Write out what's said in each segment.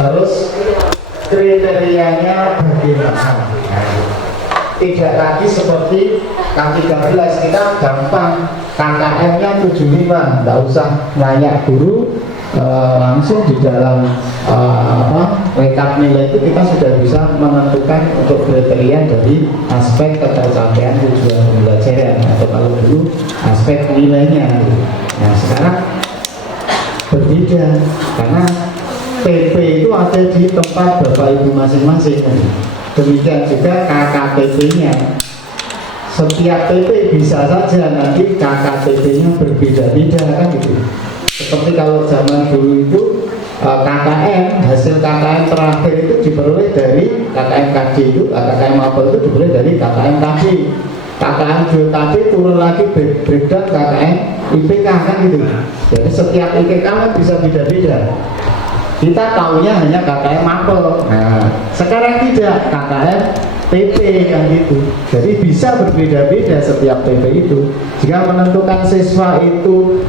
Terus kriterianya bagaimana? Tidak lagi seperti K13, kita gampang KKM-nya 75, nggak usah nanya guru, langsung di dalam rekap nilai itu kita sudah bisa menentukan untuk kriteria dari aspek ketercapaian tujuan pembelajaran, atau kalau dulu aspek nilainya. Nah sekarang berbeda karena PP itu ada di tempat Bapak Ibu masing-masing. Demikian juga KKTP-nya. Setiap PP bisa saja nanti KKTP-nya berbeda-beda kan gitu. Seperti kalau zaman dulu itu KKM, hasil KKM terakhir itu diperoleh dari KKM KD itu, KKM Mapel itu diperoleh dari KKM KD. KKM 2KD turun lagi breakdown KKM IPK kan gitu. Jadi setiap IPK kan bisa beda-beda. Kita tahunya hanya KKM Mapel. Nah, sekarang tidak, KKM PP kan gitu. Jadi bisa berbeda-beda setiap PP itu. Jika menentukan siswa itu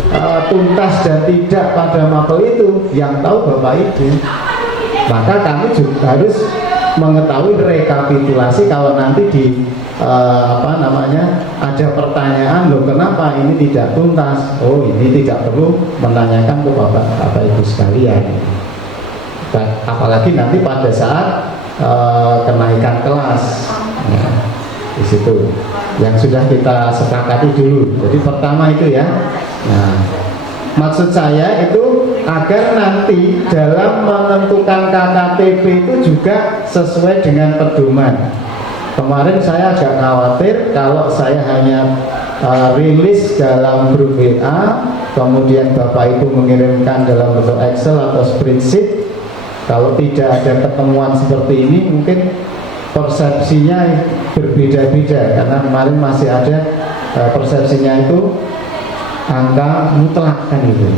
tuntas dan tidak pada Mapel itu, yang tahu Bapak Ibu. Maka kami juga harus mengetahui rekapitulasi kalau nanti di ada pertanyaan, loh kenapa ini tidak tuntas? Oh ini tidak perlu menanyakan ke Bapak Ibu sekalian. Apalagi nanti pada saat kenaikan kelas, nah, di situ yang sudah kita sepakati dulu. Jadi pertama itu ya. Nah, maksud saya itu agar nanti dalam menentukan KKTP itu juga sesuai dengan pedoman. Kemarin saya agak khawatir kalau saya hanya rilis dalam grup WA, kemudian Bapak Ibu mengirimkan dalam bentuk Excel atau spreadsheet. Kalau tidak ada ketemuan seperti ini, mungkin persepsinya berbeda-beda. Karena kemarin masih ada persepsinya itu angka mutlak kan itu.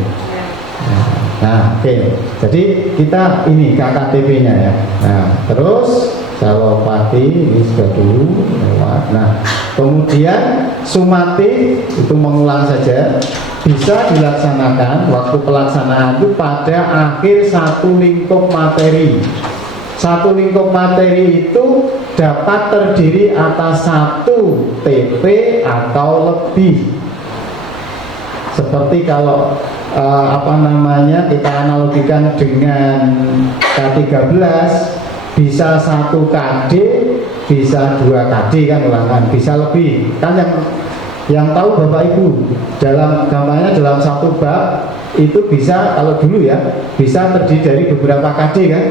Nah, oke. Jadi kita ini KKTP-nya ya. Nah, terus Jalopati ini sudah dulu lewat. Nah, kemudian sumatif itu mengulang saja. Bisa dilaksanakan waktu pelaksanaan itu pada akhir satu lingkup materi. Satu lingkup materi itu dapat terdiri atas satu TP atau lebih. Seperti kalau kita analogikan dengan K13, bisa 1 KD, bisa 2 KD kan ulangan, bisa lebih. Kan yang tahu Bapak Ibu dalam gambarnya dalam satu bab itu bisa, kalau dulu ya, bisa terdiri dari beberapa KD kan.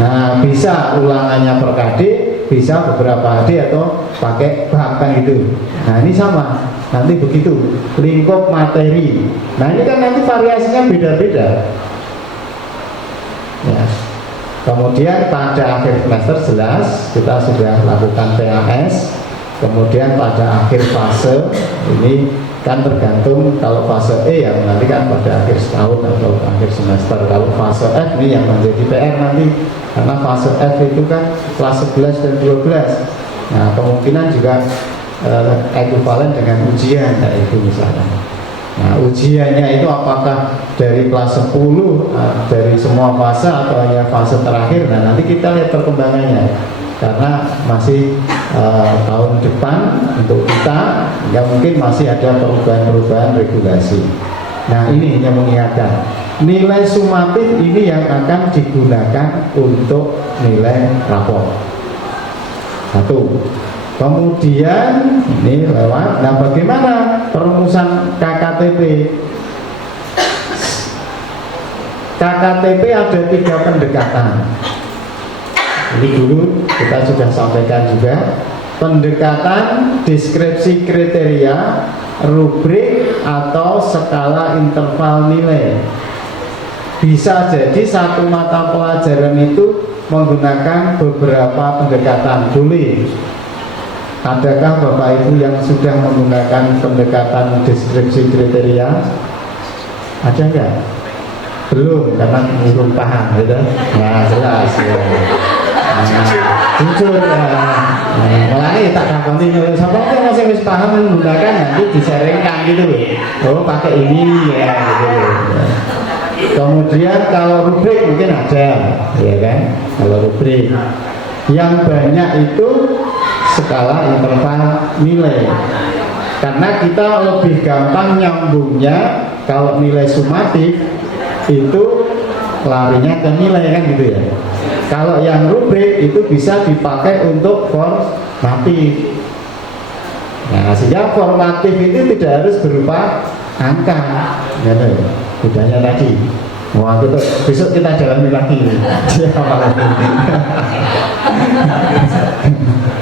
Nah, bisa ulangannya per KD, bisa beberapa KD atau pakai bab kan gitu. Nah, ini sama. Nanti begitu lingkup materi. Nah, ini kan nanti variasinya beda-beda. Ya. Kemudian pada akhir semester jelas kita sudah lakukan PAS. Kemudian pada akhir fase ini kan tergantung, kalau fase E ya nanti kan pada akhir setahun atau akhir semester. Kalau fase F ini yang menjadi PR nanti, karena fase F itu kan kelas 11 dan 12. Nah, kemungkinan juga ekuivalen dengan ujian kayak itu misalnya. Nah, ujiannya itu apakah dari kelas 10 dari semua fase atau hanya fase terakhir. Nah, nanti kita lihat perkembangannya. Karena masih tahun depan untuk kita, ya mungkin masih ada perubahan-perubahan regulasi. Nah, ini yang mengingatkan nilai sumatif ini yang akan digunakan untuk nilai rapor. Satu. Kemudian ini lewat. Nah, bagaimana perumusan KKTP? KKTP ada 3 pendekatan. Ini dulu kita sudah sampaikan juga. Pendekatan deskripsi kriteria, rubrik atau skala interval nilai. Bisa jadi satu mata pelajaran itu menggunakan beberapa pendekatan. Boleh. Adakah Bapak Ibu yang sudah menggunakan pendekatan deskripsi kriteria? Ada enggak? Belum, karena belum paham gitu. Nah, jelas ya. Jujur ya, mulai tak takoni siapa yang masih wis paham menggunakan nanti disaringkan gitu loh. Oh pakai ini ya gitu. Kemudian kalau rubrik mungkin ada, ya kan? Kalau rubrik yang banyak itu skala interval nilai. Karena kita lebih gampang nyambungnya kalau nilai sumatif itu larinya ke nilai kan gitu ya. Kalau yang rubrik itu bisa dipakai untuk formatif. Nah, sehingga formatif itu tidak harus berupa angka, gitu. Bedanya tadi. Wah, itu besok kita jalani lagi.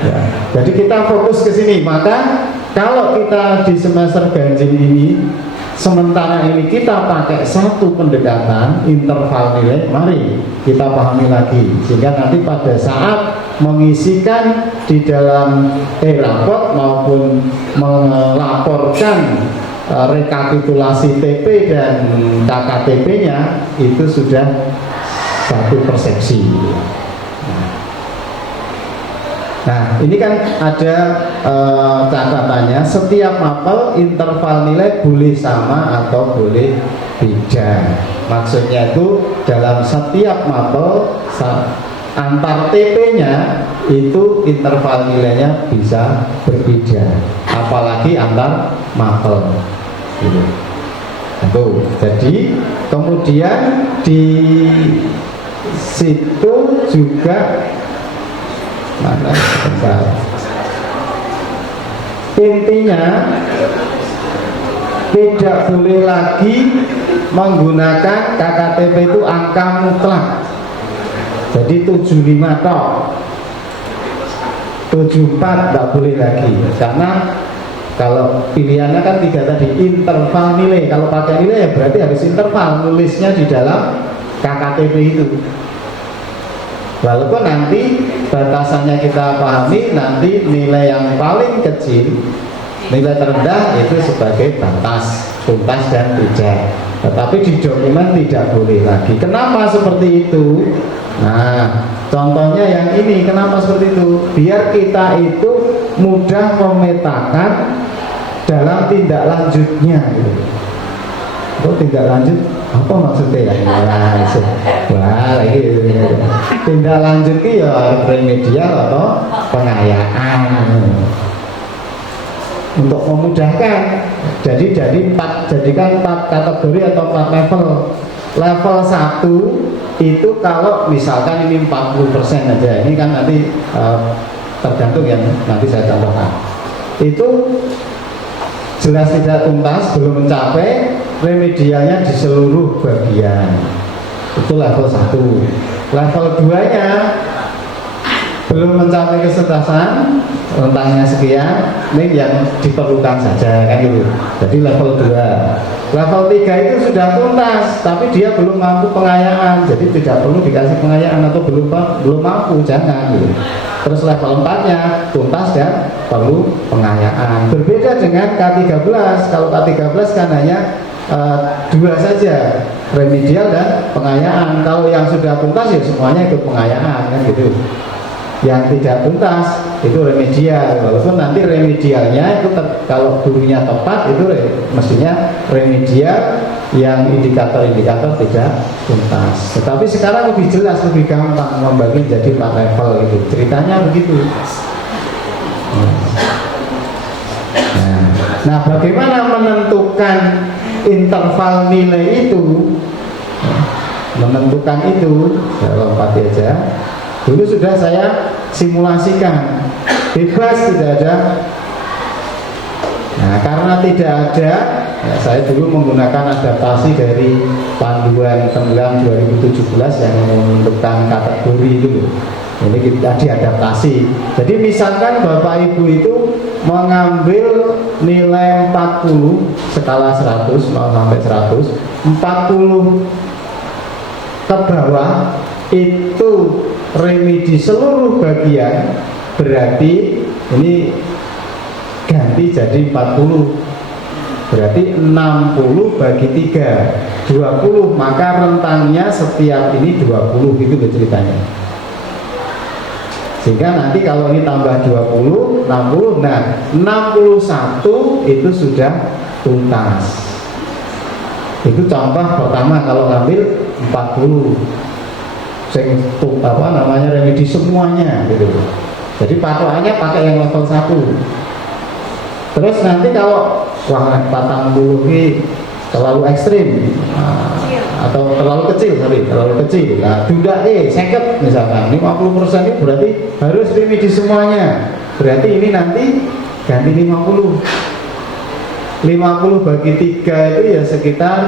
Ya, jadi kita fokus ke sini. Maka kalau kita di semester ganjil ini, sementara ini kita pakai satu pendekatan interval nilai, mari kita pahami lagi sehingga nanti pada saat mengisikan di dalam raport maupun melaporkan rekapitulasi TP dan KKTP-nya itu sudah satu persepsi. Nah, ini kan ada catatannya, setiap mapel interval nilai boleh sama atau boleh beda. Maksudnya itu dalam setiap mapel antar TP-nya itu interval nilainya bisa berbeda, apalagi antar mapel. Gitu. Jadi kemudian di situ juga mana intinya tidak boleh lagi menggunakan KKTP itu angka mutlak. Jadi 75 tok, 74 tidak boleh lagi, karena kalau pilihannya kan tiga tadi, interval nilai. Kalau pakai nilai ya berarti harus interval, nulisnya di dalam KKTP itu. Walaupun nanti batasannya kita pahami, nanti nilai yang paling kecil, nilai terendah itu sebagai batas, tuntas dan tidak. Tetapi di dokumen tidak boleh lagi. Kenapa seperti itu? Nah, contohnya yang ini, kenapa seperti itu? Biar kita itu mudah memetakan dalam tindak lanjutnya. Oh, tindak lanjut apa maksudnya ya? Wah, lagi tindak lanjut itu ya remedial atau pengayaan. Untuk memudahkan, jadikan 4 kategori atau 4 level. Level 1 itu kalau misalkan ini 40% aja, ini kan nanti tergantung yang nanti saya contohkan. Itu jelas tidak tuntas, belum mencapai remedialnya di seluruh bagian. Itu level 1. Level 2-nya belum mencapai kesuntasan, rentangnya sekian, ini yang diperlukan saja kan gitu. Jadi level 2. Level 3 itu sudah tuntas, tapi dia belum mampu pengayaan, jadi tidak perlu dikasih pengayaan atau belum mampu, jangan gitu. Terus level 4-nya tuntas dan perlu pengayaan. Berbeda dengan K13. Kalau K13 kan hanya 2 saja, remedial dan pengayaan. Kalau yang sudah tuntas ya semuanya ikut pengayaan kan gitu. Yang tidak tuntas itu remedial, walaupun nanti remedialnya itu kalau gurunya tepat itu mestinya remedial yang indikator-indikator tidak tuntas. Tetapi sekarang lebih jelas, lebih gampang membagi menjadi 4 level gitu. Ceritanya begitu. Nah, bagaimana menentukan interval nilai itu? Menentukan itu, saya lompati aja. Dulu sudah saya simulasikan, bebas tidak ada. Nah, karena tidak ada, ya, saya dulu menggunakan adaptasi dari panduan tenggelam 2017 yang menentukan kategori itu. Ini kita diadaptasi. Jadi misalkan Bapak Ibu itu mengambil nilai 40 skala 100 sampai 100, 40 ke bawah itu remedi seluruh bagian, berarti ini ganti jadi 40, berarti 60 bagi 3 20, maka rentangnya setiap ini 20 gitu ceritanya. Sehingga nanti kalau ini tambah 20, 60, nah 61 itu sudah tuntas. Itu contoh pertama kalau ngambil 40 remedi semuanya gitu. Jadi patokannya pakai yang level 1. Terus nanti kalau 40 ini terlalu ekstrim atau terlalu kecil, nah tunda seket misalkan 50% ini berarti harus remedi semuanya. Berarti ini nanti ganti 50 bagi 3 itu ya sekitar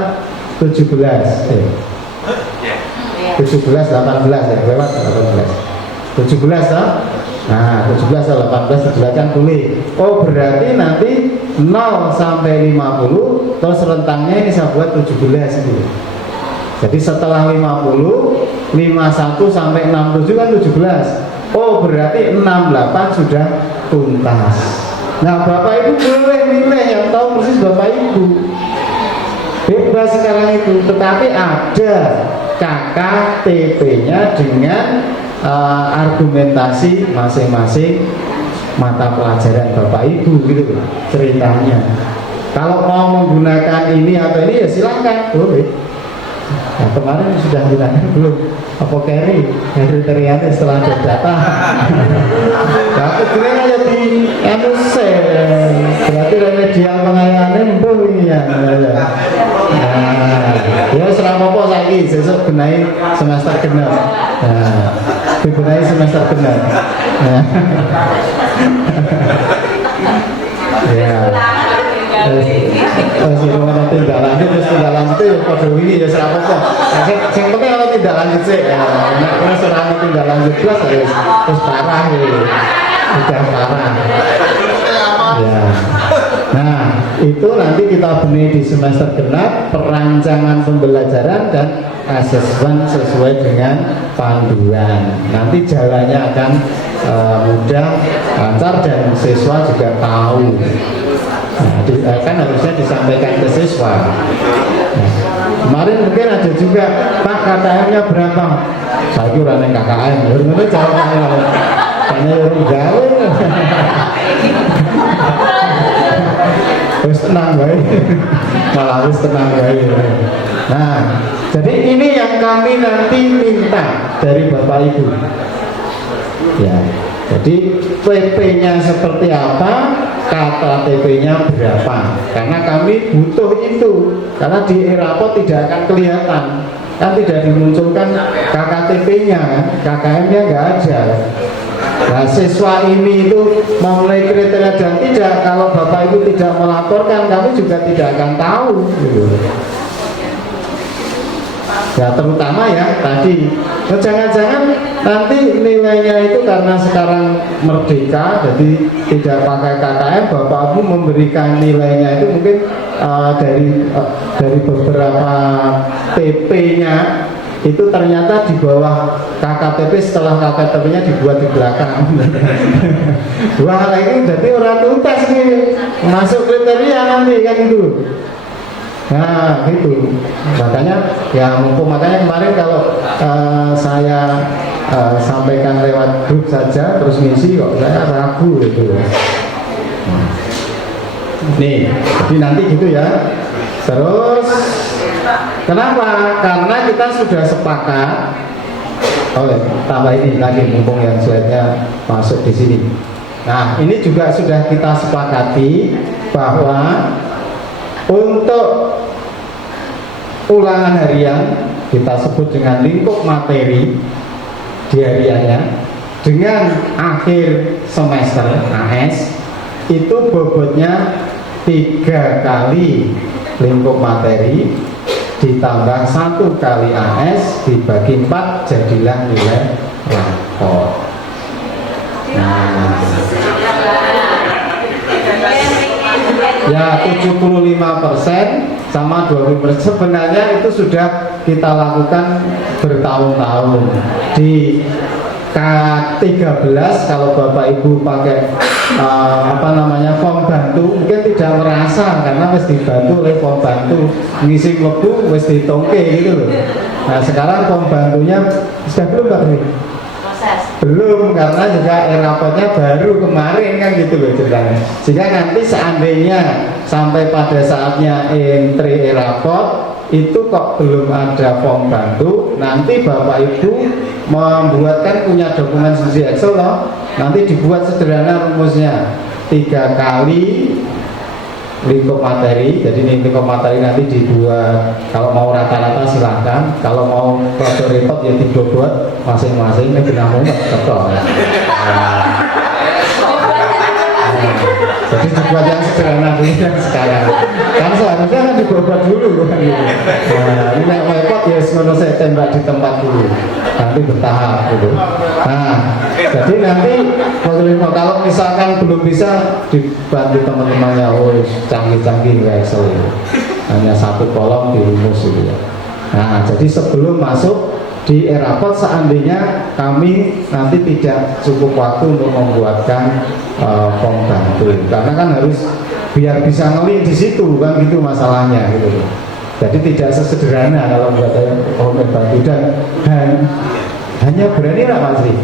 17 18 ya, lewat 18 17 toh? Nah 17 atau 18 dijelaskan boleh. Oh berarti nanti 0 sampai 50 terus rentangnya ini saya buat 17 itu. Jadi setelah 50 51 sampai 67 kan 17. Oh berarti 68 sudah tuntas. Nah Bapak Ibu boleh milih yang tahu persis Bapak Ibu, bebas sekarang itu. Tetapi ada KKTP-nya dengan argumentasi masing-masing mata pelajaran Bapak Ibu gitu ceritanya. Kalau mau menggunakan ini atau ini ya silakan, boleh. Nah kemarin sudah gunakan belum? Apa kriterianya setelah ada data? Tapi kira aja di berarti remedial pengayaannya mbah ini ya. Nah, ya serapopo saiki sesuk benahi semester genap. Nah, dibenahi semester genap. Nah. Ya. Terus itu mana tindak lanjut, terus tindak lanjut itu kode ini ya serapopo. Yang penting kalau tindak lanjut sih, kalau serang tindak lanjut plus terus parah gitu, udah parah. Ya. Nah itu nanti kita benih di semester genap, perancangan pembelajaran dan asesmen sesuai dengan panduan. Nanti jalannya akan mudah, lancar dan siswa juga tahu. Nah, kan harusnya disampaikan ke siswa. Nah, kemarin mungkin ada juga, Pak KKM-nya berapa? Saya kira nih KKM, benar jawabnya. Karena orang gawe. Terus tenang baik, malah harus tenang baik. Nah, jadi ini yang kami nanti minta dari Bapak Ibu. Ya, jadi PP-nya seperti apa, KKTP-nya berapa? Karena kami butuh itu. Karena di e-rapor tidak akan kelihatan, kan tidak dimunculkan KKTP-nya, kan? KKM-nya nggak ada. Nah siswa ini itu memenuhi kriteria dan tidak, kalau Bapak Ibu tidak melaporkan kami juga tidak akan tahu gitu. Ya terutama ya tadi, jangan-jangan nanti nilainya itu karena sekarang merdeka jadi tidak pakai KKM, Bapak Ibu memberikan nilainya itu mungkin dari beberapa TP-nya itu ternyata di bawah KKTP, setelah KKTP-nya dibuat di belakang. Wah ini jadi orang tuntas nih, masuk kriteria nanti kan itu. Nah itu makanya ya mumpung, makanya kemarin kalau saya sampaikan lewat grup saja terus ngisi kok saya ragu gitu. Nih jadi nanti gitu ya. Terus kenapa? Karena kita sudah sepakat. Tambah ini lagi mumpung yang slide-nya masuk di sini. Nah, ini juga sudah kita sepakati bahwa untuk ulangan harian kita sebut dengan lingkup materi di hariannya dengan akhir semester AS itu bobotnya 3 kali lingkup materi ditambah 1 kali AS dibagi 4 jadilah nilai rapor. Nah, ya 75% sama 20%. Sebenarnya itu sudah kita lakukan bertahun-tahun. Di K13 kalau Bapak Ibu pakai form bantu mungkin tidak merasa karena mesti dibantu oleh form bantu, ngisi lebu mesti ditongke gitu loh. Nah sekarang form bantunya sudah belum Pak? Belum, karena juga e-raportnya baru kemarin kan gitu loh ceritanya. Sehingga nanti seandainya sampai pada saatnya entry e-raport itu kok belum ada form bantu, nanti Bapak Ibu membuatkan punya dokumen sendiri Excel loh. Nanti dibuat sederhana rumusnya 3 kali lingkup materi. Jadi lingkup materi nanti dibuat, kalau mau rata-rata silahkan, kalau mau project report ya dibuat masing-masing. Ini benar betul. Jadi dibuat yang sederhana dulu yang sekarang. Kan seharusnya kan dibuat dulu kan gitu. Nah, ini naik repot ya sebenarnya saya tembak di tempat dulu. Nanti bertahap gitu. Nah, jadi nanti kalau misalkan belum bisa dibantu teman-temannya, oh canggih-canggih Excel itu. Hanya 1 kolom dirumus gitu ya. Nah, jadi sebelum masuk di e-raport, seandainya kami nanti tidak cukup waktu untuk membuatkan form bantu, karena kan harus biar bisa ngelink di situ kan gitu masalahnya gitu. Jadi tidak sesederhana kalau buat form bantu dan hanya berani lah Mas Ri,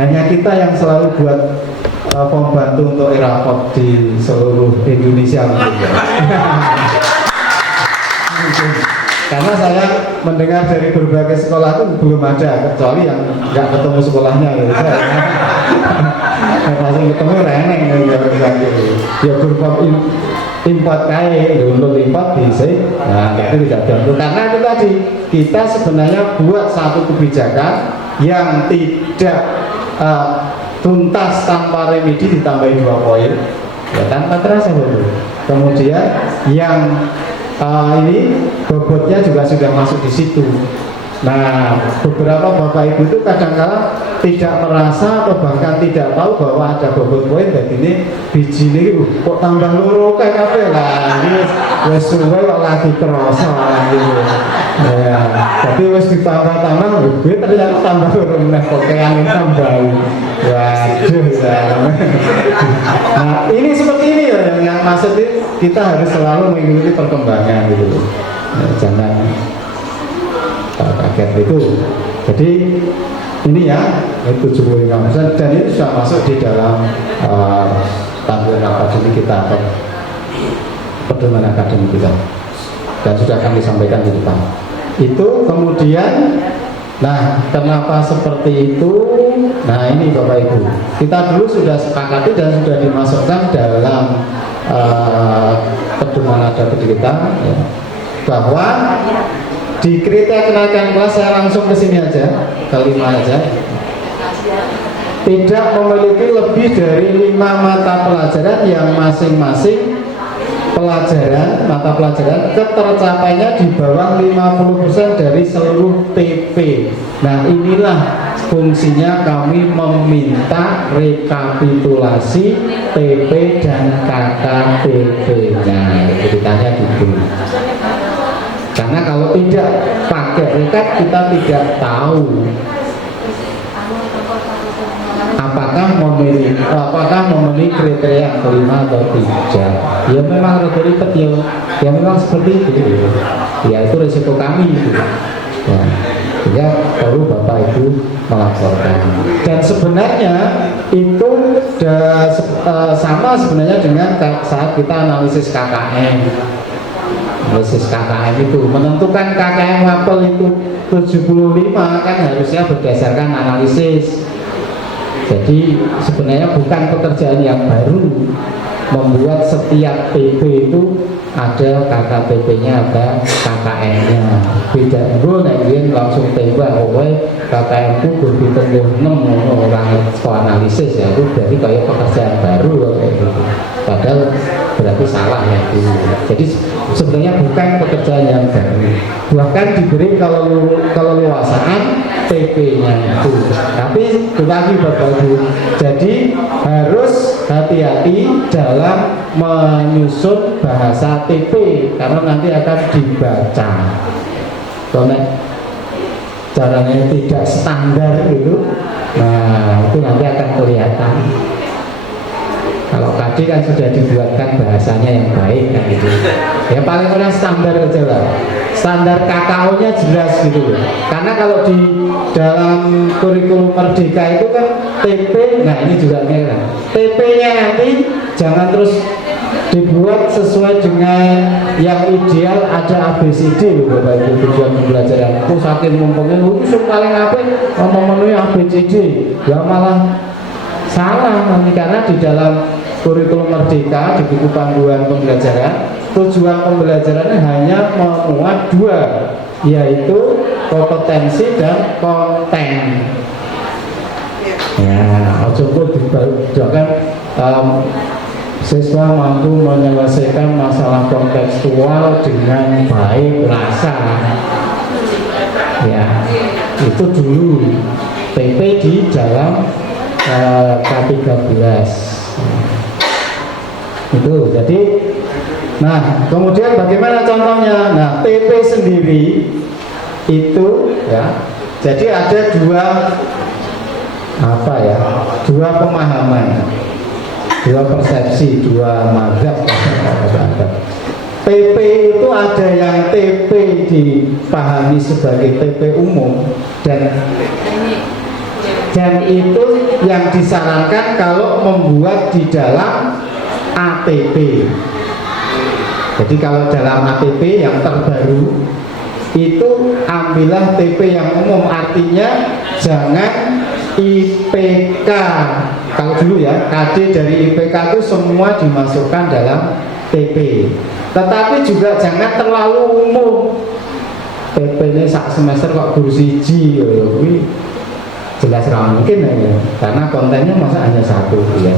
hanya kita yang selalu buat form bantu untuk e-raport di seluruh Indonesia mungkin ya. Karena saya mendengar dari berbagai sekolah itu belum ada, kecuali yang nggak ketemu sekolahnya gitu. Masih ketemu reneng gitu. Ya berupa import kayak untuk import bisa. Nah itu tidak bantu, karena itu tadi kita sebenarnya buat satu kebijakan yang tidak tuntas tanpa remedi ditambahi 2 poin, ya tanpa terasa dulu. Kemudian yang ini bobotnya juga sudah masuk di situ. Nah, beberapa Bapak Ibu itu kadang-kala tidak merasa atau bahkan tidak tahu bahwa ada bobot poin. Dan ini biji ini kok tambah loro kayak apa lah. Ini wes suwe kok lagi kerasa gitu. Ya, tapi wes ditambah-tambah, gue ternyata tambah loro meneh kok kayak tambah. Waduh ya. Nah, ini seperti ini ya yang maksudnya kita harus selalu mengikuti perkembangan gitu. Nah, jangan kaget itu. Jadi ini ya 75% dan itu sudah masuk di dalam panduan akademik kita atau pedoman akademik kita, dan sudah kami sampaikan di depan itu. Kemudian nah kenapa seperti itu? Nah ini Bapak Ibu, kita dulu sudah sepakati dan sudah dimasukkan dalam pedoman akademik kita ya, bahwa di kriteria kenaikan kelas, saya langsung ke sini aja, ke 5 aja. Tidak memiliki lebih dari 5 mata pelajaran yang masing-masing mata pelajaran ketercapainya di bawah 50% dari seluruh TP. Nah inilah fungsinya kami meminta rekapitulasi TP dan KKTP-nya. Ceritanya gitu. Karena kalau tidak pakai rekap, kita tidak tahu apakah memenuhi kriteria yang kelima atau tidak. Ya memang ribet ya memang seperti itu. Ya itu risiko kami itu. Ya, sehingga perlu Bapak Ibu melaporkan. Dan sebenarnya itu sama sebenarnya dengan saat kita analisis KKM. Analisis KKM itu menentukan KKM Mapel itu 75 kan harusnya berdasarkan analisis. Jadi sebenarnya bukan pekerjaan yang baru membuat setiap TP itu ada KKTP-nya, ada KKM-nya. Beda gue nek langsung tembak kowe KKM-ku kudu ditunggu 6 orang analisis ya, itu berarti kayak pekerjaan baru kayak gitu. Padahal berarti salah ya itu. Jadi sebenarnya bukan pekerjaan yang baru, bahkan diberi kalau luasaan TP-nya itu. Tapi lagi Bapak Ibu, jadi harus hati-hati dalam menyusun bahasa TP karena nanti akan dibaca. Karena caranya tidak standar itu, nah itu nanti akan kelihatan. Kalau KD kan sudah dibuatkan bahasanya yang baik kan gitu. Ya paling kurang standar aja lah. Standar KKO-nya jelas gitu loh. Karena kalau di dalam kurikulum Merdeka itu kan TP, nah ini juga merah. TP-nya nanti jangan terus dibuat sesuai dengan yang ideal. Ada ABCD loh Bapak Ibu tujuan pembelajaran itu, saking mumpungnya itu paling apa memenuhi ABCD ya malah salah nanti, karena di dalam kurikulum Merdeka di buku panduan pembelajaran tujuan pembelajarannya hanya memuat dua, yaitu kompetensi dan konten. Ya, ojo dibacakan siswa mampu menyelesaikan masalah kontekstual dengan baik rasa. Ya, itu dulu PP di dalam K13 itu. Jadi, nah kemudian bagaimana contohnya? Nah, PP sendiri itu ya, jadi ada dua dua pemahaman, dua persepsi, dua mazhab. TP itu ada yang TP dipahami sebagai TP umum, dan itu yang disarankan kalau membuat di dalam ATP. Jadi kalau dalam ATP yang terbaru itu ambillah TP yang umum, artinya jangan IPK. Kalau dulu ya, KD dari IPK itu semua dimasukkan dalam TP. Tetapi juga jangan terlalu umum. TP ini sak semester kok guru siji, jelas ramah mungkin ya, karena kontennya masa hanya satu ya.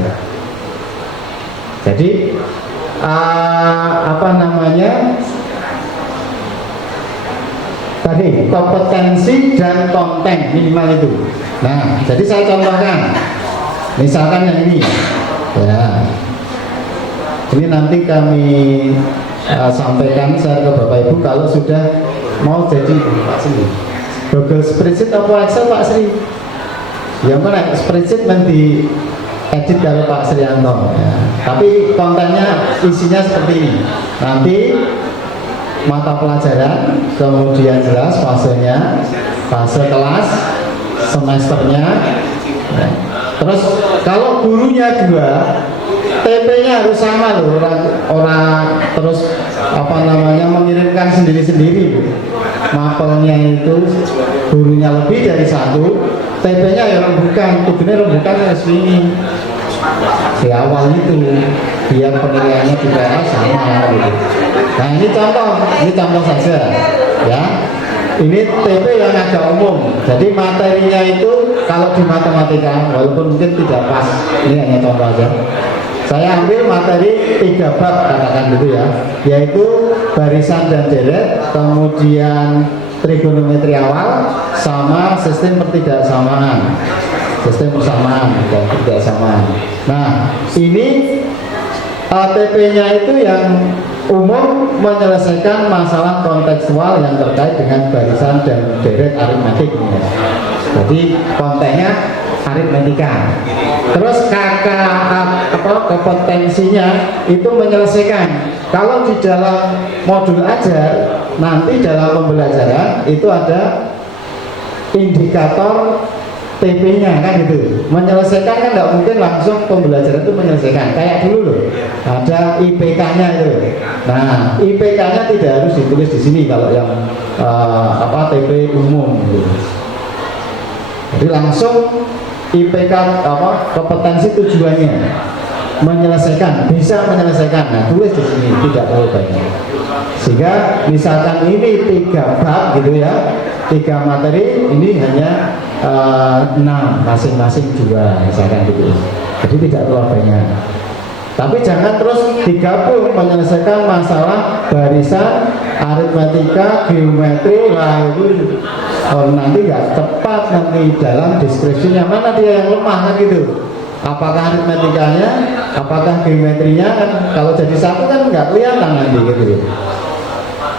Jadi tadi kompetensi dan konten minimal itu. Nah, jadi saya contohkan, misalkan yang ini, ya, ini nanti kami sampaikan saya ke Bapak Ibu kalau sudah mau jadi Pak Sri. Google Spreadsheet atau Excel Pak Sri? Yang mana spreadsheet nanti edit dari Pak Srianto. Ya. Tapi kontennya isinya seperti ini. Nanti mata pelajaran, kemudian jelas fasenya, fase kelas, semesternya. Ya. Terus kalau gurunya dua, TP-nya harus sama loh, orang terus mengirimkan sendiri-sendiri. Mapelnya itu gurunya lebih dari satu, TP-nya ya rembukan, tujuannya rembukan ya segini. Di awal itu biar penilaiannya juga sama gitu. Nah ini contoh saja ya. Ini TP yang agak umum. Jadi materinya itu kalau di matematika walaupun mungkin tidak pas, ini hanya contoh aja. Saya ambil materi 3 bab katakan gitu ya, yaitu barisan dan deret, kemudian trigonometri awal, sama sistem pertidaksamaan. Sistem persamaan dan pertidaksamaan. Nah, ini TP-nya itu yang umum menyelesaikan masalah kontekstual yang terkait dengan barisan dan deret aritmetik. Jadi kontennya aritmetika. Terus kompetensinya itu menyelesaikan. Kalau di dalam modul ajar, nanti dalam pembelajaran itu ada indikator TP-nya kan gitu. Menyelesaikan kan nggak mungkin langsung pembelajaran itu menyelesaikan. Kayak dulu loh, ada IPK-nya itu. Nah, IPK-nya tidak harus ditulis di sini kalau yang TP umum. Gitu. Jadi langsung IPK kompetensi tujuannya menyelesaikan, bisa menyelesaikan. Nah, tulis di sini, tidak terlalu banyak. Sehingga misalkan ini 3 bab gitu ya, 3 materi, ini hanya 6, masing-masing 2 misalkan gitu. Jadi tidak terlalu banyak. Tapi jangan terus digabung menyelesaikan masalah barisan, aritmetika, geometri, lalu nanti nggak tepat nanti dalam deskripsinya, mana dia yang lemah kan gitu. Apakah aritmetikanya, apakah geometrinya kan, kalau jadi satu kan nggak kelihatan nanti gitu.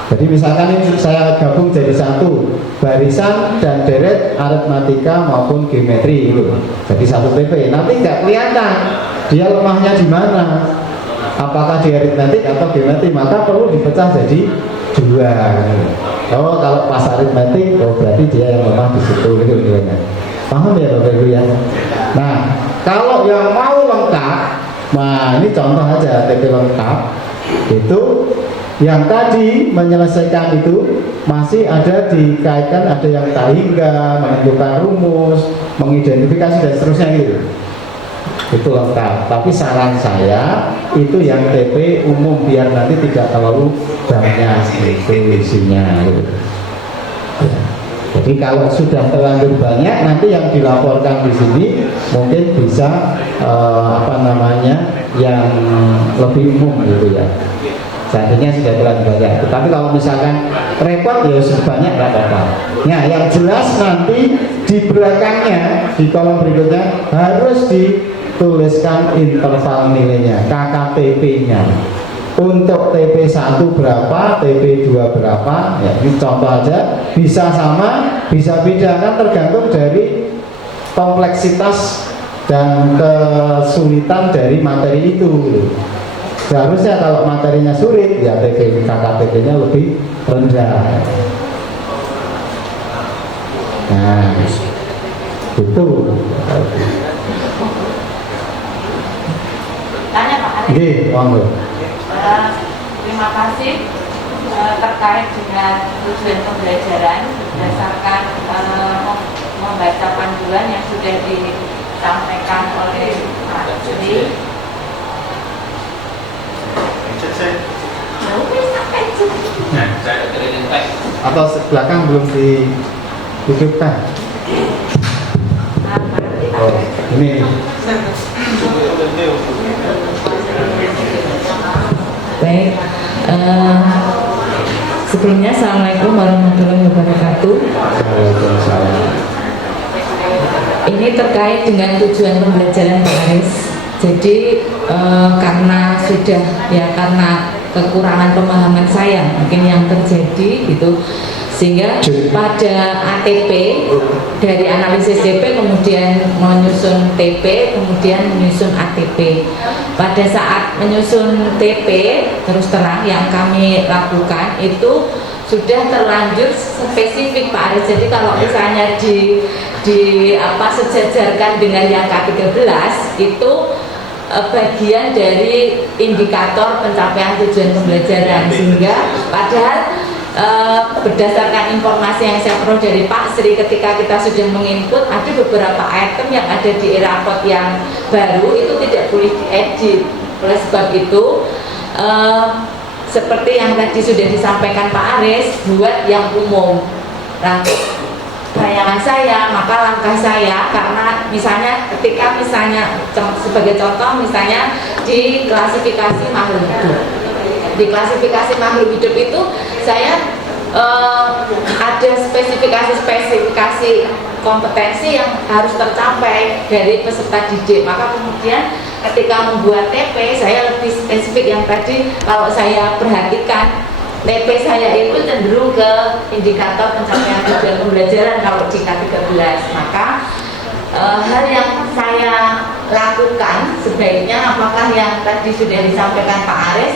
Jadi misalkan ini saya gabung jadi satu, barisan dan deret, aritmetika maupun geometri gitu. Jadi satu TP, nanti nggak kelihatan dia lemahnya di mana, apakah di aritmetik atau geometri, maka perlu dipecah jadi 2. Oh, kalau pas aritmetik, oh berarti dia yang lemah di situ gitu. Paham ya Bapak Ibu ya? Nah, kalau yang mau lengkap Nah ini contoh aja TP lengkap itu yang tadi menyelesaikan itu masih ada dikaitkan, ada yang tak hingga, menentukan rumus, mengidentifikasi dan seterusnya gitu. Itu lengkap. Tapi saran saya itu yang TP umum biar nanti tidak terlalu banyak itu isinya. Gitu. Ya. Jadi kalau sudah terlanjur banyak nanti yang dilaporkan di sini mungkin bisa yang lebih umum gitu ya. Seandainya sudah terlanjur banyak. Tapi kalau misalkan repot ya sebanyak nggak apa-apa. Nah yang jelas nanti di belakangnya di kolom berikutnya harus dituliskan interval nilainya, KKTP-nya. Untuk TP1 berapa, TP2 berapa, ya ini contoh aja, bisa sama, bisa beda, kan tergantung dari kompleksitas dan kesulitan dari materi itu. Seharusnya kalau materinya sulit, ya TP KKTP-nya lebih rendah. Nah, itu. Tanya Pak Arif. Oke, monggo. Terima kasih terkait dengan tujuan pembelajaran berdasarkan membaca panduan yang sudah disampaikan oleh Pak Juri. Atau belakang belum dihidupkan? Oh, ini. Baik, sebelumnya Assalamualaikum warahmatullahi wabarakatuh. Ini terkait dengan tujuan pembelajaran Pak Aris. Jadi karena kekurangan pemahaman saya mungkin yang terjadi gitu, sehingga pada ATP dari analisis DP kemudian menyusun TP kemudian menyusun ATP. Pada saat menyusun TP terus terang yang kami lakukan itu sudah terlanjur spesifik Pak Aris. Jadi kalau misalnya sejajarkan dengan yang K13 itu bagian dari indikator pencapaian tujuan pembelajaran, sehingga padahal berdasarkan informasi yang saya peroleh dari Pak Sri ketika kita sudah menginput ada beberapa item yang ada di rapot yang baru itu tidak boleh diedit. Oleh sebab itu seperti yang tadi sudah disampaikan Pak Aris, buat yang umum. Nah, bayangan saya, maka langkah saya, karena misalnya ketika sebagai contoh misalnya di klasifikasi makhluk hidup. Di klasifikasi makhluk hidup itu saya ada spesifikasi kompetensi yang harus tercapai dari peserta didik. Maka kemudian ketika membuat TP saya lebih spesifik yang tadi kalau saya perhatikan TP saya itu cenderung ke indikator pencapaian tujuan pembelajaran kalau di K13. Maka hal yang saya lakukan sebaiknya apakah yang tadi sudah disampaikan Pak Aris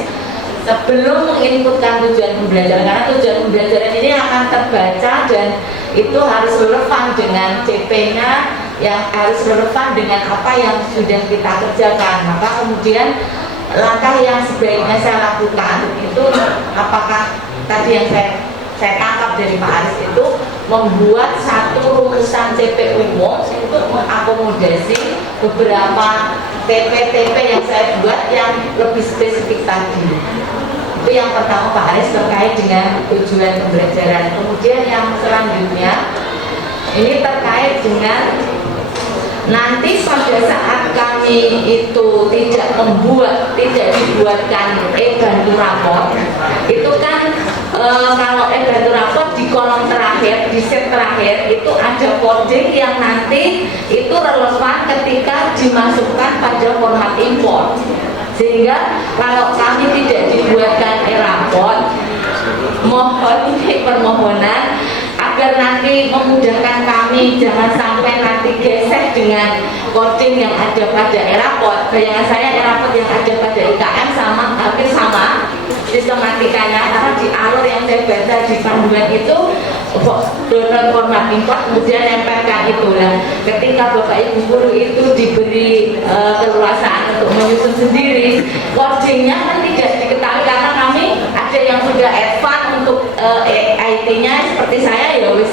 sebelum menginputkan tujuan pembelajaran, karena tujuan pembelajaran ini akan terbaca dan itu harus relevan dengan CP-nya, yang harus relevan dengan apa yang sudah kita kerjakan. Maka kemudian langkah yang sebaiknya saya lakukan itu apakah tadi yang saya tangkap dari Pak Aris itu membuat satu rumusan CP umum untuk mengakomodasi beberapa TP-TP yang saya buat yang lebih spesifik tadi. Itu yang pertama Pak Aris terkait dengan tujuan pembelajaran. Kemudian yang selanjutnya ini terkait dengan nanti pada saat kami itu tidak dibuatkan bantu rapor, itu kan kalau bantu rapor di kolom terakhir, di set terakhir itu ada coding yang nanti itu relevan ketika dimasukkan pada format import. Sehingga kalau kami tidak dibuatkan rapor, mohon ini permohonan agar nanti memudahkan kami, jangan sampai nanti geser dengan coding yang ada pada rapor. Bayangan saya rapor yang ada pada IKM hampir sama sistematikanya, karena di alur yang saya baca di panduan itu download format import kemudian nempelkan itu. Nah, ketika Bapak Ibu guru itu diberi keleluasaan untuk menyusun sendiri. Codingnya kan tidak diketahui karena kami ada yang sudah advance untuk IT-nya seperti saya ya wis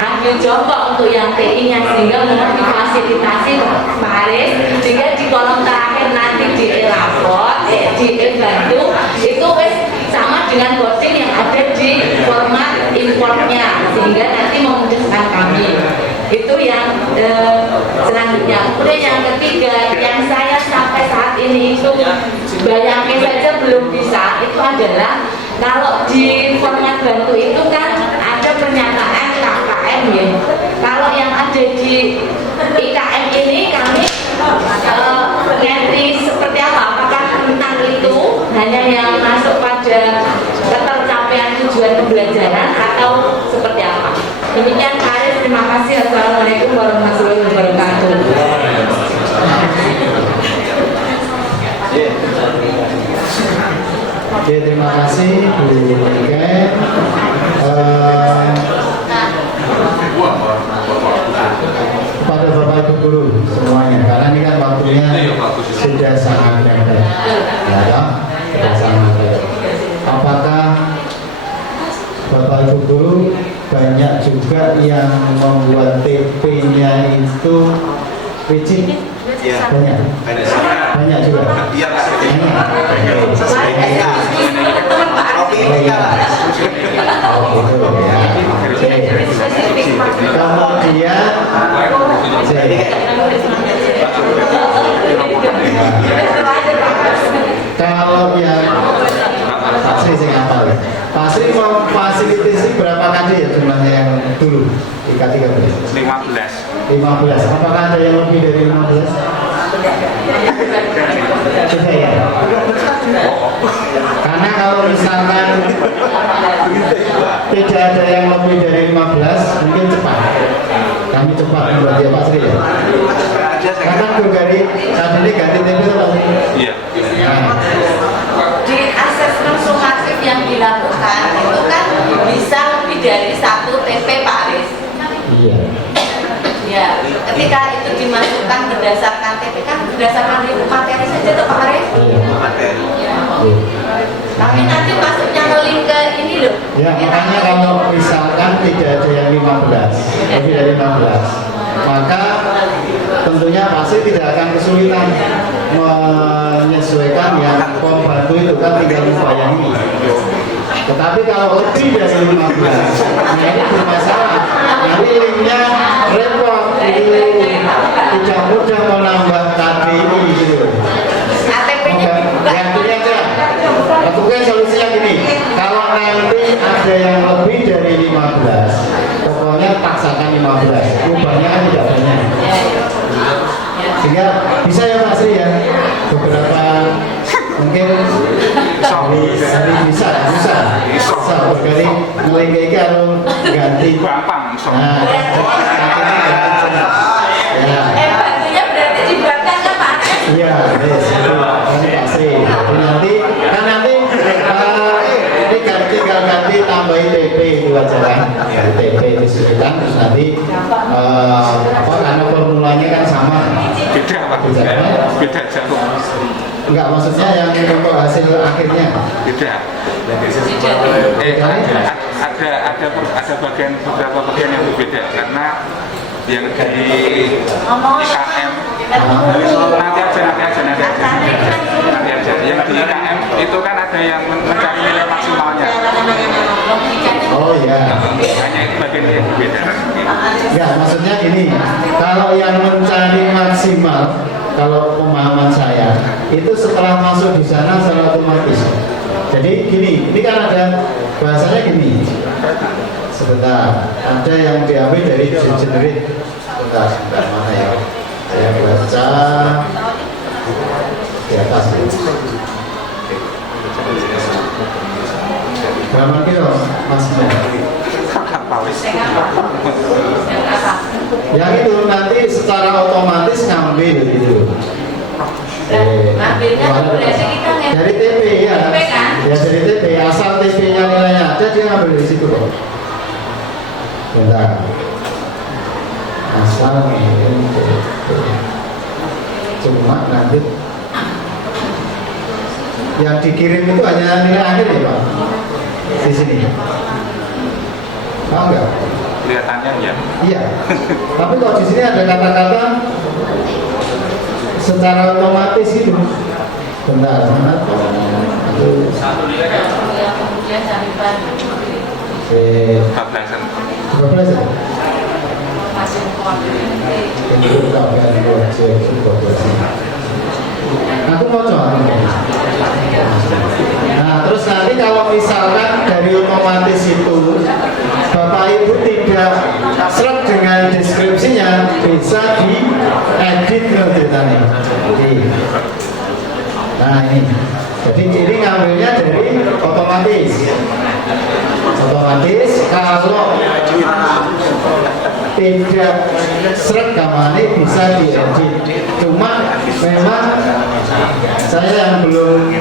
ambil coba untuk yang TI-nya sehingga mohon difasilitasi Pak Aris sehingga di kolom terakhir nanti di e-lapor, di e-bantu itu wis sama dengan coding yang ada di format importnya sehingga nanti memudahkan kami. Itu yang selanjutnya. Kemudian yang ketiga yang saya sampai saat ini itu bayangin saja belum bisa itu adalah kalau di format bantu itu kan ada pernyataan KKM ya. Kalau yang ada di IKM ini kami entry seperti apa? Apakah tentang itu hanya yang masuk pada ketercapaian tujuan pembelajaran atau seperti apa? Demikian Pak Aris, terima kasih. Assalamualaikum warahmatullahi wabarakatuh. Oke, terima kasih Bu Niken. Kepada Bapak Ibu Guru semuanya, karena ini kan waktunya sudah sangat mepet, ya kan? Sudah sangat mepet. Apakah Bapak Ibu Guru banyak juga yang membuat TP-nya itu rigid? Ya, Banyak. Banyak juga. Iya, Oh iya. Oh gitu ya. Kemudian kalau yang Pak Sri saya ngapal. Pak Sri mau fasilitasi berapa kali ya jumlahnya yang dulu? 13. 15. Apakah ada yang lebih dari 15? Sudah ya. Karena kalau misalkan tidak ada yang lebih dari 15, mungkin cepat. Kami cepat membuat ya Pak Sri ya. Karena Gurgadi saat ini ganti TP itu Pak Sri. Iya. Nah, Di asesmen sumatif yang dilakukan itu kan bisa lebih dari 1 TP Pak Aris. iya. Ya, ketika itu dimasukkan berdasarkan TP kan berdasarkan materi saja tuh Pak Aris. Iya. Ya. Iya. Tapi nanti masuknya nge-link ke ini loh. Ya makanya kalau misalkan tidak ada yang 15, lebih dari 15, maka tentunya pasti tidak akan kesulitan menyesuaikan yang pembantu itu kan tinggal membayangi. Tetapi kalau lebih dari 15, nah ini bermasalah. Nanti linknya repot, itu tidak mudah menambah KPI gitu. KTP-nya dibuka. Gantinya aja. Lakukan solusinya gini. Kalau nanti ada yang lebih dari 15, pokoknya paksakan 15. Ubahnya kan tidak banyak. Sehingga bisa ya Pak Sri ya. Beberapa mungkin hari bisa. Berkali ngelingkai kalau ganti. Gampang, Nah, ya. Bantunya berarti dibuatkan ke Pak Aris. Iya, ini Pak Sri. Nanti ini tinggal ganti tambahin TP itu aja kan. TP disebutkan terus nanti karena formulanya kan sama. beda Pak. Beda jauh. Enggak, maksudnya yang untuk hasil akhirnya. Beda. Ada beberapa bagian yang berbeda karena yang di IKM nanti aja yang di IKM itu kan ada yang mencari nilai maksimalnya. Oh iya. Hanya itu bagian yang berbeda. Enggak, maksudnya ini kalau yang mencari maksimal, kalau pemahaman saya itu setelah masuk di sana secara otomatis. Jadi gini, ini kan ada bahasanya gini. Sebentar, ada yang diambil dari generate. Sebentar, mana ya? Saya baca di atas. Berapa kilo, Mas? Yang itu nanti secara otomatis ngambil gitu. Ngambilnya berarti kita Dari TP ya. TP kan? Ya dari TP, asal TP-nya nilainya ada dia ngambil di situ kok. Bentar. Asal ngirim TP. Cuma nanti Yang dikirim itu hanya nilai akhir ya Pak? Di sini. Oh enggak? Kelihatannya ya. Iya. Tapi kalau di sini ada kata-kata secara otomatis itu. Bentar, mana? Itu. Ya, kemudian daripada Bablasan. 12 ya? masih kualitas. Aku mau coba. Nah, terus nanti kalau misalkan dari otomatis itu Bapak Ibu tidak seret dengan deskripsinya, bisa diedit ceritanya. Nah ini, jadi ini ngambilnya dari otomatis. Otomatis kalau tidak seret gambarnya bisa diedit. Cuma memang saya yang belum.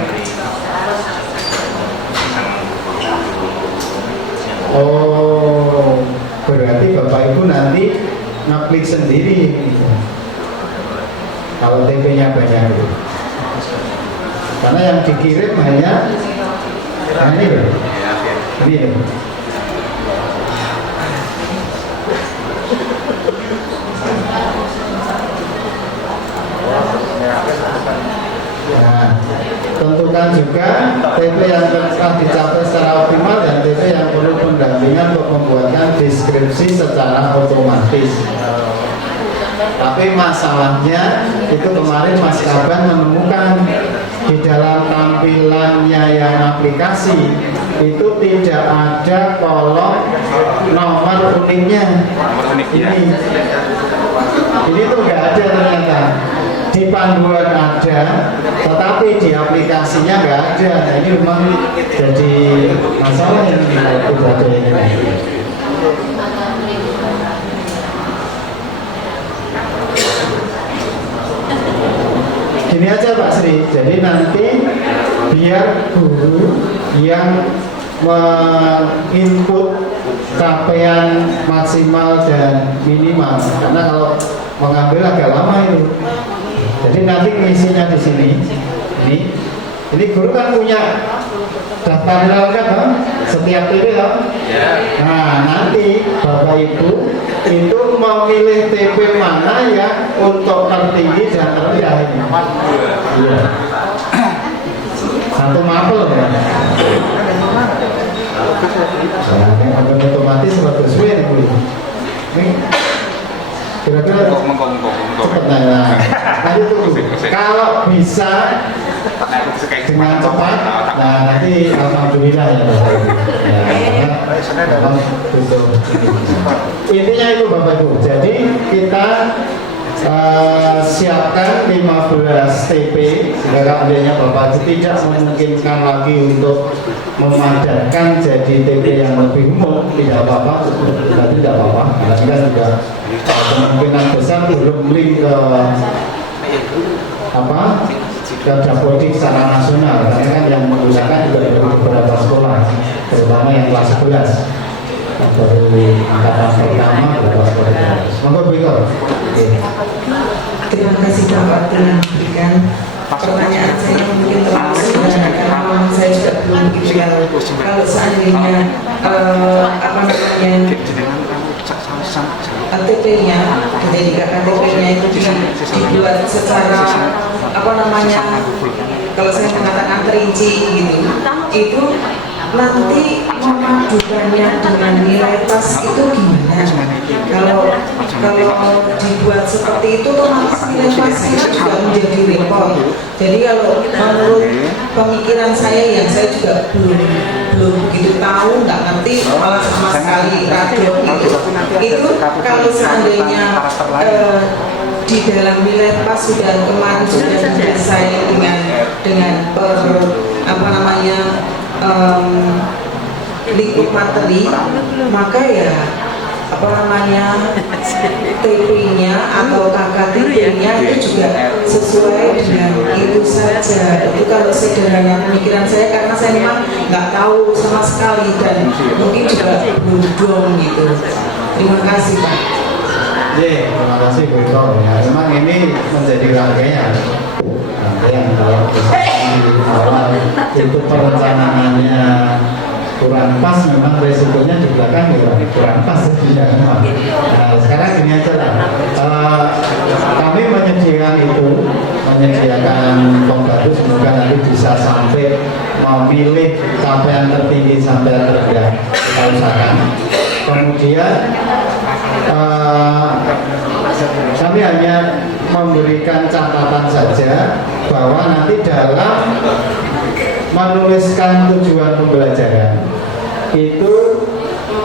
Oh, berarti Bapak Ibu nanti ngeklik sendiri kalau TP-nya banyak. Karena yang dikirim hanya ini loh. Ini loh. Nah, tentukan juga TP yang telah dicapai secara optimal dan TP yang perlu pendampingan untuk membuatkan deskripsi secara otomatis. Tapi masalahnya itu kemarin Mas Kaban menemukan di dalam tampilannya yang aplikasi itu tidak ada kolom nomor uniknya. Ini tuh nggak ada ternyata. Di panduan ada, tetapi di aplikasinya nggak ada. Nah, ini memang jadi masalah yang tidak ada ini. Gini aja Pak Sri, jadi nanti biar guru yang menginput capaian maksimal dan minimal, karena kalau mengambil agak lama itu. Jadi nanti ngisinya di sini. Ini guru kan punya daftar lengkap kan? Setiap TP kan? Nah nanti Bapak Ibu itu memilih TP mana yang untuk tertinggi dan terendah ini. Iya. Satu mapel kan? Nah, yang otomatis 100 W ini. Kira-kira cepat nah, nanti tunggu. Kalau bisa dengan cepat, nah nanti alhamdulillah ya Bapak Ibu. Intinya itu Bapak Ibu. Jadi kita siapkan 15 TP sehingga adanya Bapak Ibu tidak memungkinkan lagi untuk memadatkan jadi TP yang lebih umum, tidak apa-apa, berarti tidak apa-apa. Karena kan juga kemungkinan besar belum link ke ke Dapodik secara nasional, karena kan yang menggunakan juga dari beberapa sekolah, terutama yang kelas 11 dari angkatan pertama beberapa sekolah. Semoga berikut. Terima kasih Bapak telah memberikan pertanyaan saya mungkin terlalu sederhana karena memang saya juga belum begitu tahu kalau seandainya KTP-nya, jadi KTP-nya itu dibuat secara kalau saya mengatakan terinci gitu, itu nanti memadukannya dengan nilai pas itu gimana? Kalau dibuat seperti itu otomatis nilai pasnya juga menjadi repot. Jadi kalau menurut pemikiran saya yang saya juga belum begitu tahu, nggak ngerti malah sama sekali radio itu kalau seandainya di dalam nilai pas sudah kemarin sudah didesain dengan lingkup materi, maka ya TP-nya atau KKTP-nya itu juga sesuai dengan itu saja. Itu kalau sederhana pemikiran saya, karena saya memang nggak tahu sama sekali dan mungkin juga belum gitu. Terima kasih Pak. Terima kasih Bu Ito. Ya, memang ini menjadi rangkaian. yang kalau awal itu perencanaannya kurang pas, memang resikonya di belakang ya kurang pas ya. Nah, sekarang gini aja lah, kami menyediakan pembantu, semoga nanti bisa sampai memilih capaian tertinggi sampai terendah kita usahakan. Kemudian kami hanya memberikan catatan saja bahwa nanti dalam menuliskan tujuan pembelajaran itu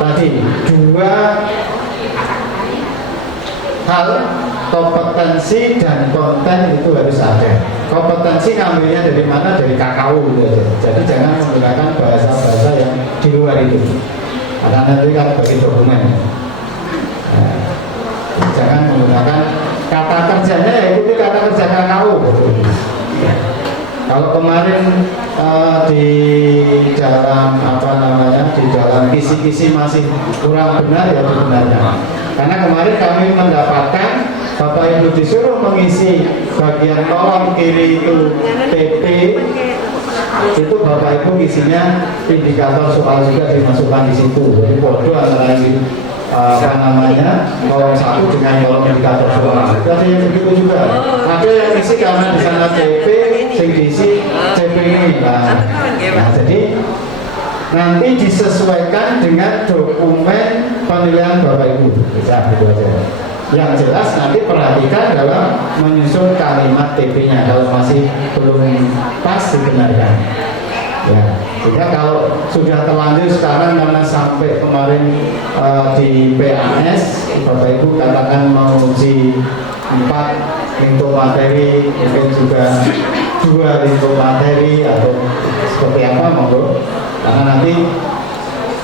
tadi dua hal, kompetensi dan konten itu harus ada. Kompetensi ngambilnya dari mana? Dari kakao gitu aja. Jadi jangan menggunakan bahasa-bahasa yang di luar itu, karena nanti kan bagi dokumen. Nah, jangan menggunakan kata kerjanya, ya ikuti kata kerja kakao. Kalau kemarin di dalam di dalam kisi-kisi masih kurang benar, ya sebenarnya. Karena kemarin kami mendapatkan Bapak Ibu disuruh mengisi bagian kolom kiri itu PP, itu Bapak Ibu isinya indikator soal juga dimasukkan di situ. Jadi bodoh antara ini kolom 1 dengan kolom indikator soal. Itu ada yang begitu juga. Ada yang isi karena di sana CP, sing diisi CP ini. Nah, jadi nanti disesuaikan dengan dokumen penilaian Bapak Ibu. Bisa gitu aja. Yang jelas nanti perhatikan dalam menyusun kalimat TP-nya, kalau masih belum pas dibenarkan. Ya, sehingga kalau sudah terlanjur sekarang, karena sampai kemarin di PAS Bapak Ibu katakan menguji 4 lingkup materi, mungkin juga 2 lingkup materi atau seperti apa, monggo. Karena nanti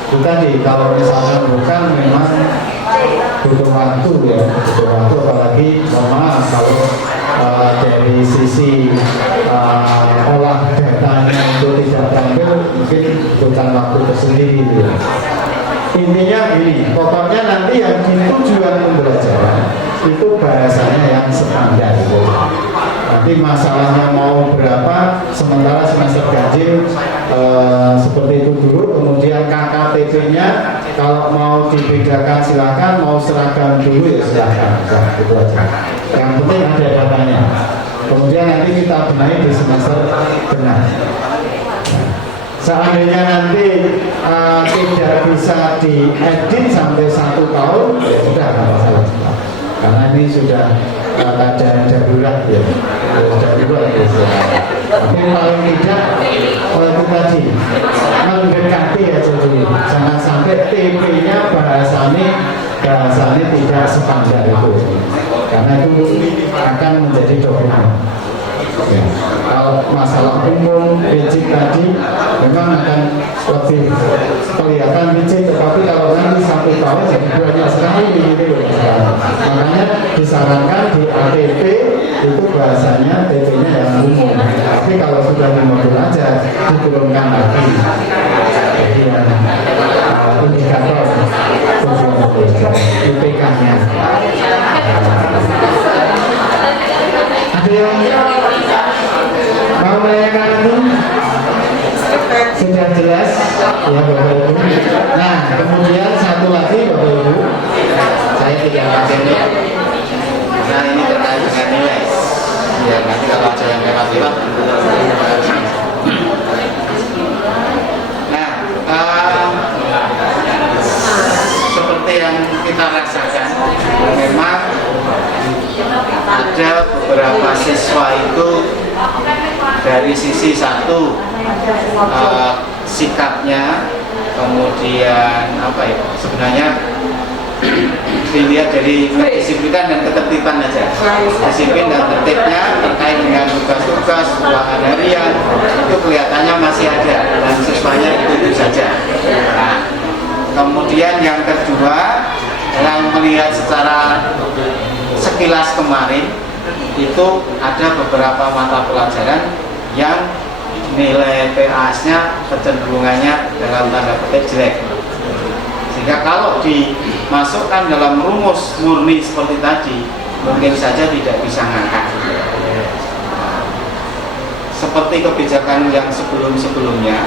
kita kalau misalnya bukan memang butuh waktu ya, butuh waktu, apalagi mohon maaf kalau dari sisi olah datanya itu tidak terampil, mungkin bukan waktu tersendiri gitu ya. Intinya gini, pokoknya nanti yang di tujuan pembelajaran itu bahasanya yang standar gitu. Nanti masalahnya mau berapa, sementara semester ganjil seperti itu dulu. Kemudian KKTP-nya kalau mau dibedakan silakan, mau seragam dulu ya silakan, itu aja. Yang penting ada datanya. Kemudian nanti kita benahi di semester benar. Seandainya nanti tidak bisa diedit sampai 1 tahun, ya sudah nggak masalah. Karena ini sudah keadaan darurat ya, darurat ya. Tapi paling tidak itu tadi mendekati ya, jadi jangan sampai TP-nya bahasanya tidak standar itu, karena itu akan menjadi dokumen. Ya. Kalau masalah umum basic tadi memang akan lebih kelihatan basic, tetapi kalau nanti 1 tahun jadi banyak sekali gitu loh. Makanya disarankan di ATP itu bahasanya TP-nya yang umum. Tapi kalau sudah di modul aja diturunkan lagi. Jadi yang indikator IPK-nya. Ada yang mau menanyakan itu? Sudah jelas ya Bapak Ibu. Nah, kemudian satu lagi Bapak Ibu, saya tidak pakai. Nah, ini terkait dengan nilai. Ya, nanti kalau ada yang lewat-lewat. Nah, seperti yang kita rasakan, memang ada beberapa siswa itu dari sisi satu sikapnya, kemudian sebenarnya dilihat dari kedisiplinan dan ketertiban aja. Disiplin dan tertibnya terkait dengan tugas-tugas ulangan harian itu kelihatannya masih ada dan siswanya itu saja. Nah, kemudian yang kedua, yang melihat secara sekilas kemarin itu ada beberapa mata pelajaran yang nilai PAS-nya kecenderungannya dalam tanda petik jelek. Sehingga kalau dimasukkan dalam rumus murni seperti tadi, mungkin saja tidak bisa ngangkat. seperti kebijakan yang sebelum-sebelumnya.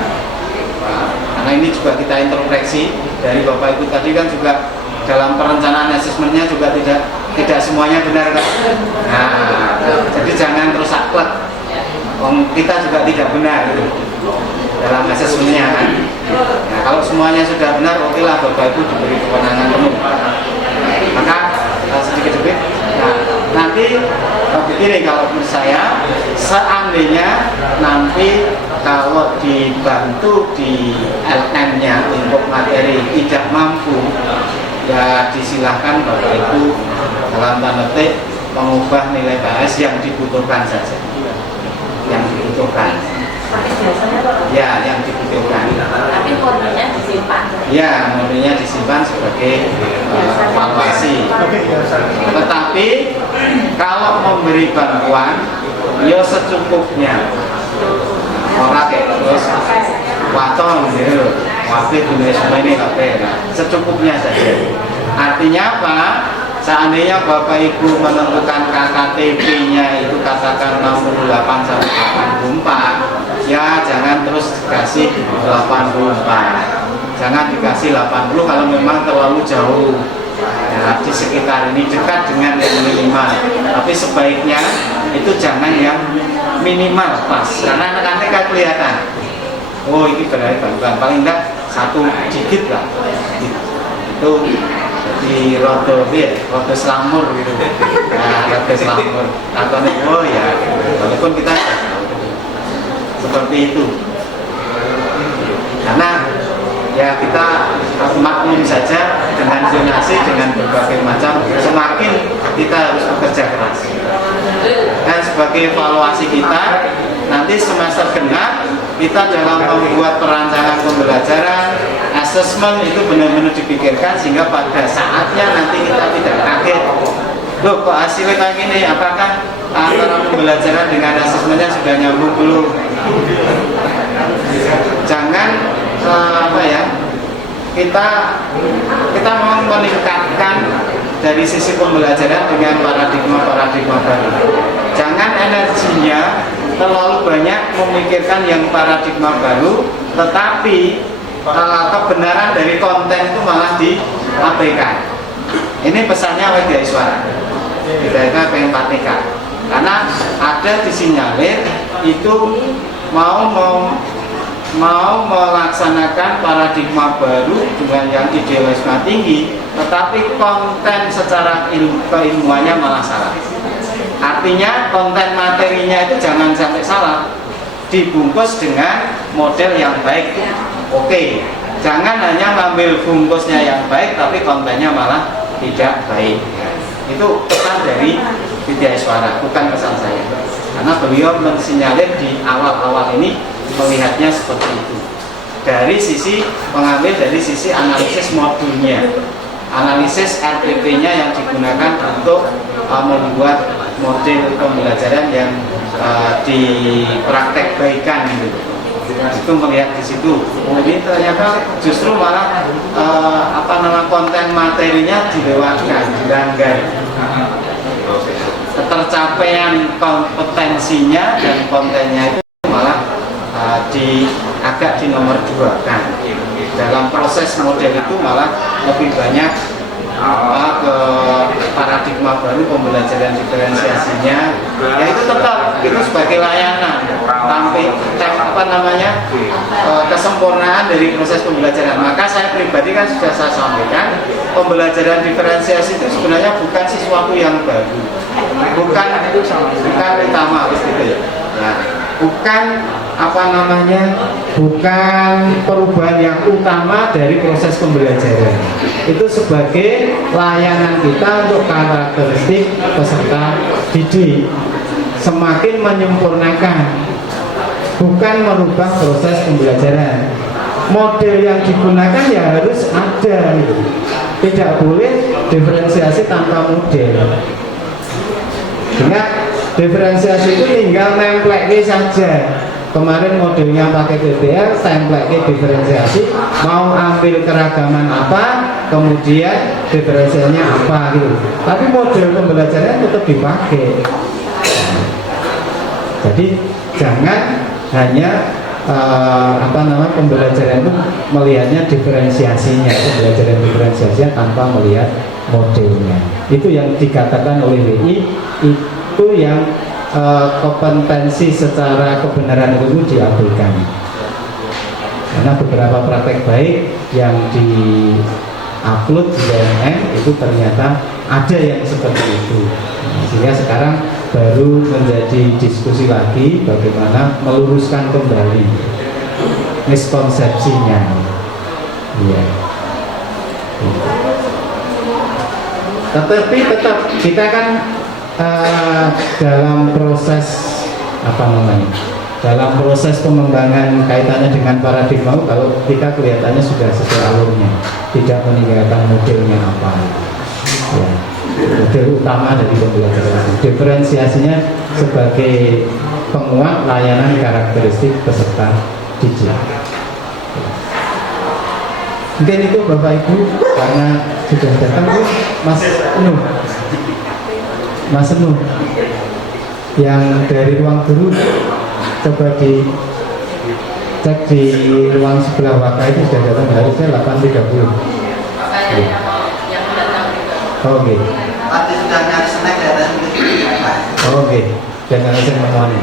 Nah, karena ini juga kita introspeksi dari Bapak Ibu tadi kan juga dalam perencanaan asesmennya juga tidak semuanya benar kan. Nah, jadi jangan terus saklek. Kita juga tidak benar dalam asesmennya kan. Nah, kalau semuanya sudah benar, oke lah Bapak Ibu diberi kewenangan penuh. Maka sedikit-sedikit. Nah, nanti begini kalau menurut saya, seandainya nanti kalau dibantu di LM-nya untuk materi tidak mampu, ya disilahkan Bapak Ibu dalam tanda petik mengubah nilai KS yang dibutuhkan saja, yang dibutuhkan. Ya, yang dibutuhkan. Tapi kodenya disimpan. Ya, modenya disimpan sebagai evaluasi. Tetapi kalau memberi bantuan, ya secukupnya. Orang kayak terus waton gitu, waktu dunia semua ini secukupnya saja. Artinya apa? Seandainya Bapak Ibu menentukan KKTP-nya itu katakan 68 sampai 84, ya jangan terus dikasih 84. Jangan dikasih 80 kalau memang terlalu jauh. Ya, di sekitar ini dekat dengan yang minimal. Tapi sebaiknya itu jangan yang minimal pas. Karena anak-anak kan kelihatan. Oh, ini berarti bantuan paling enggak 1 digit lah. Itu di rodo selamur gitu. Nah, rodo selamur. Atau oh ya, walaupun kita seperti itu. Karena ya kita maklum saja dengan zonasi, dengan berbagai macam, semakin kita harus bekerja keras. Dan sebagai evaluasi kita, nanti semester genap kita dalam membuat perancangan pembelajaran, asesmen itu benar-benar dipikirkan sehingga pada saatnya nanti kita tidak kaget. Loh, kok hasilnya kayak gini? Apakah antara pembelajaran dengan asesmennya sudah nyambung belum? Jangan kita mau meningkatkan dari sisi pembelajaran dengan paradigma baru. Jangan energinya terlalu banyak memikirkan yang paradigma baru, tetapi kebenaran dari konten itu malah diabaikan. Ini pesannya Widya Iswara. Kita pengen patikan. Karena ada disinyalir itu mau melaksanakan paradigma baru dengan yang idealisme tinggi, tetapi konten secara keilmuannya malah salah. Artinya konten materinya itu jangan sampai salah, dibungkus dengan model yang baik. Oke, jangan hanya ngambil bungkusnya yang baik tapi kontennya malah tidak baik. Itu pesan dari Widya Iswara, bukan pesan saya. Karena beliau mensinyalir di awal-awal ini melihatnya seperti itu. Dari sisi mengambil dari sisi analisis modulnya, analisis RPP-nya yang digunakan untuk membuat model pembelajaran yang dipraktek baikan gitu. Itu melihat di situ. Ini ternyata justru malah konten materinya dilewatkan, dilanggar. Ketercapaian kompetensinya dan kontennya itu malah agak di nomor 2 kan. Dalam proses model itu malah lebih banyak ke paradigma baru pembelajaran diferensiasinya. Ya itu tetap itu sebagai layanan kesempurnaan dari proses pembelajaran. Maka saya pribadi kan sudah saya sampaikan, pembelajaran diferensiasi itu sebenarnya bukan sesuatu yang baru, bukan utama gitu ya. Nah, bukan bukan perubahan yang utama dari proses pembelajaran. Itu sebagai layanan kita untuk karakteristik peserta didik, semakin menyempurnakan, bukan merubah proses pembelajaran. Model yang digunakan ya harus ada gitu. Tidak boleh diferensiasi tanpa model. Ingat, diferensiasi itu tinggal nemplek saja. Kemarin modelnya pakai PBR, template diferensiasi, mau ambil keragaman apa, kemudian diferensialnya apa gitu. Tapi model pembelajarannya tetap dipakai. Jadi jangan hanya pembelajaran itu melihatnya diferensiasinya, pembelajaran diferensiasinya tanpa melihat modelnya. Itu yang dikatakan oleh WI, itu yang kompetensi secara kebenaran ilmu diabaikan. Karena beberapa praktek baik yang di-upload di BNN itu ternyata ada yang seperti itu. Sehingga sekarang baru menjadi diskusi lagi bagaimana meluruskan kembali miskonsepsinya. Iya. Tetapi tetap kita kan dalam proses dalam proses pengembangan kaitannya dengan paradigma, kalau kita kelihatannya sudah sesuai alurnya, tidak meninggalkan modelnya apa. Ya. Model utama dari pembelajaran itu diferensiasinya sebagai penguat layanan karakteristik peserta didik. Mungkin itu Bapak Ibu, karena sudah datang Bu, Mas Nuh, Mas Nuh yang dari ruang guru, coba dicek di ruang sebelah Waka itu sudah datang, harusnya 8.30. Oke. Pasti sudah nyari snack dan Oke. Jangan langsung menemani.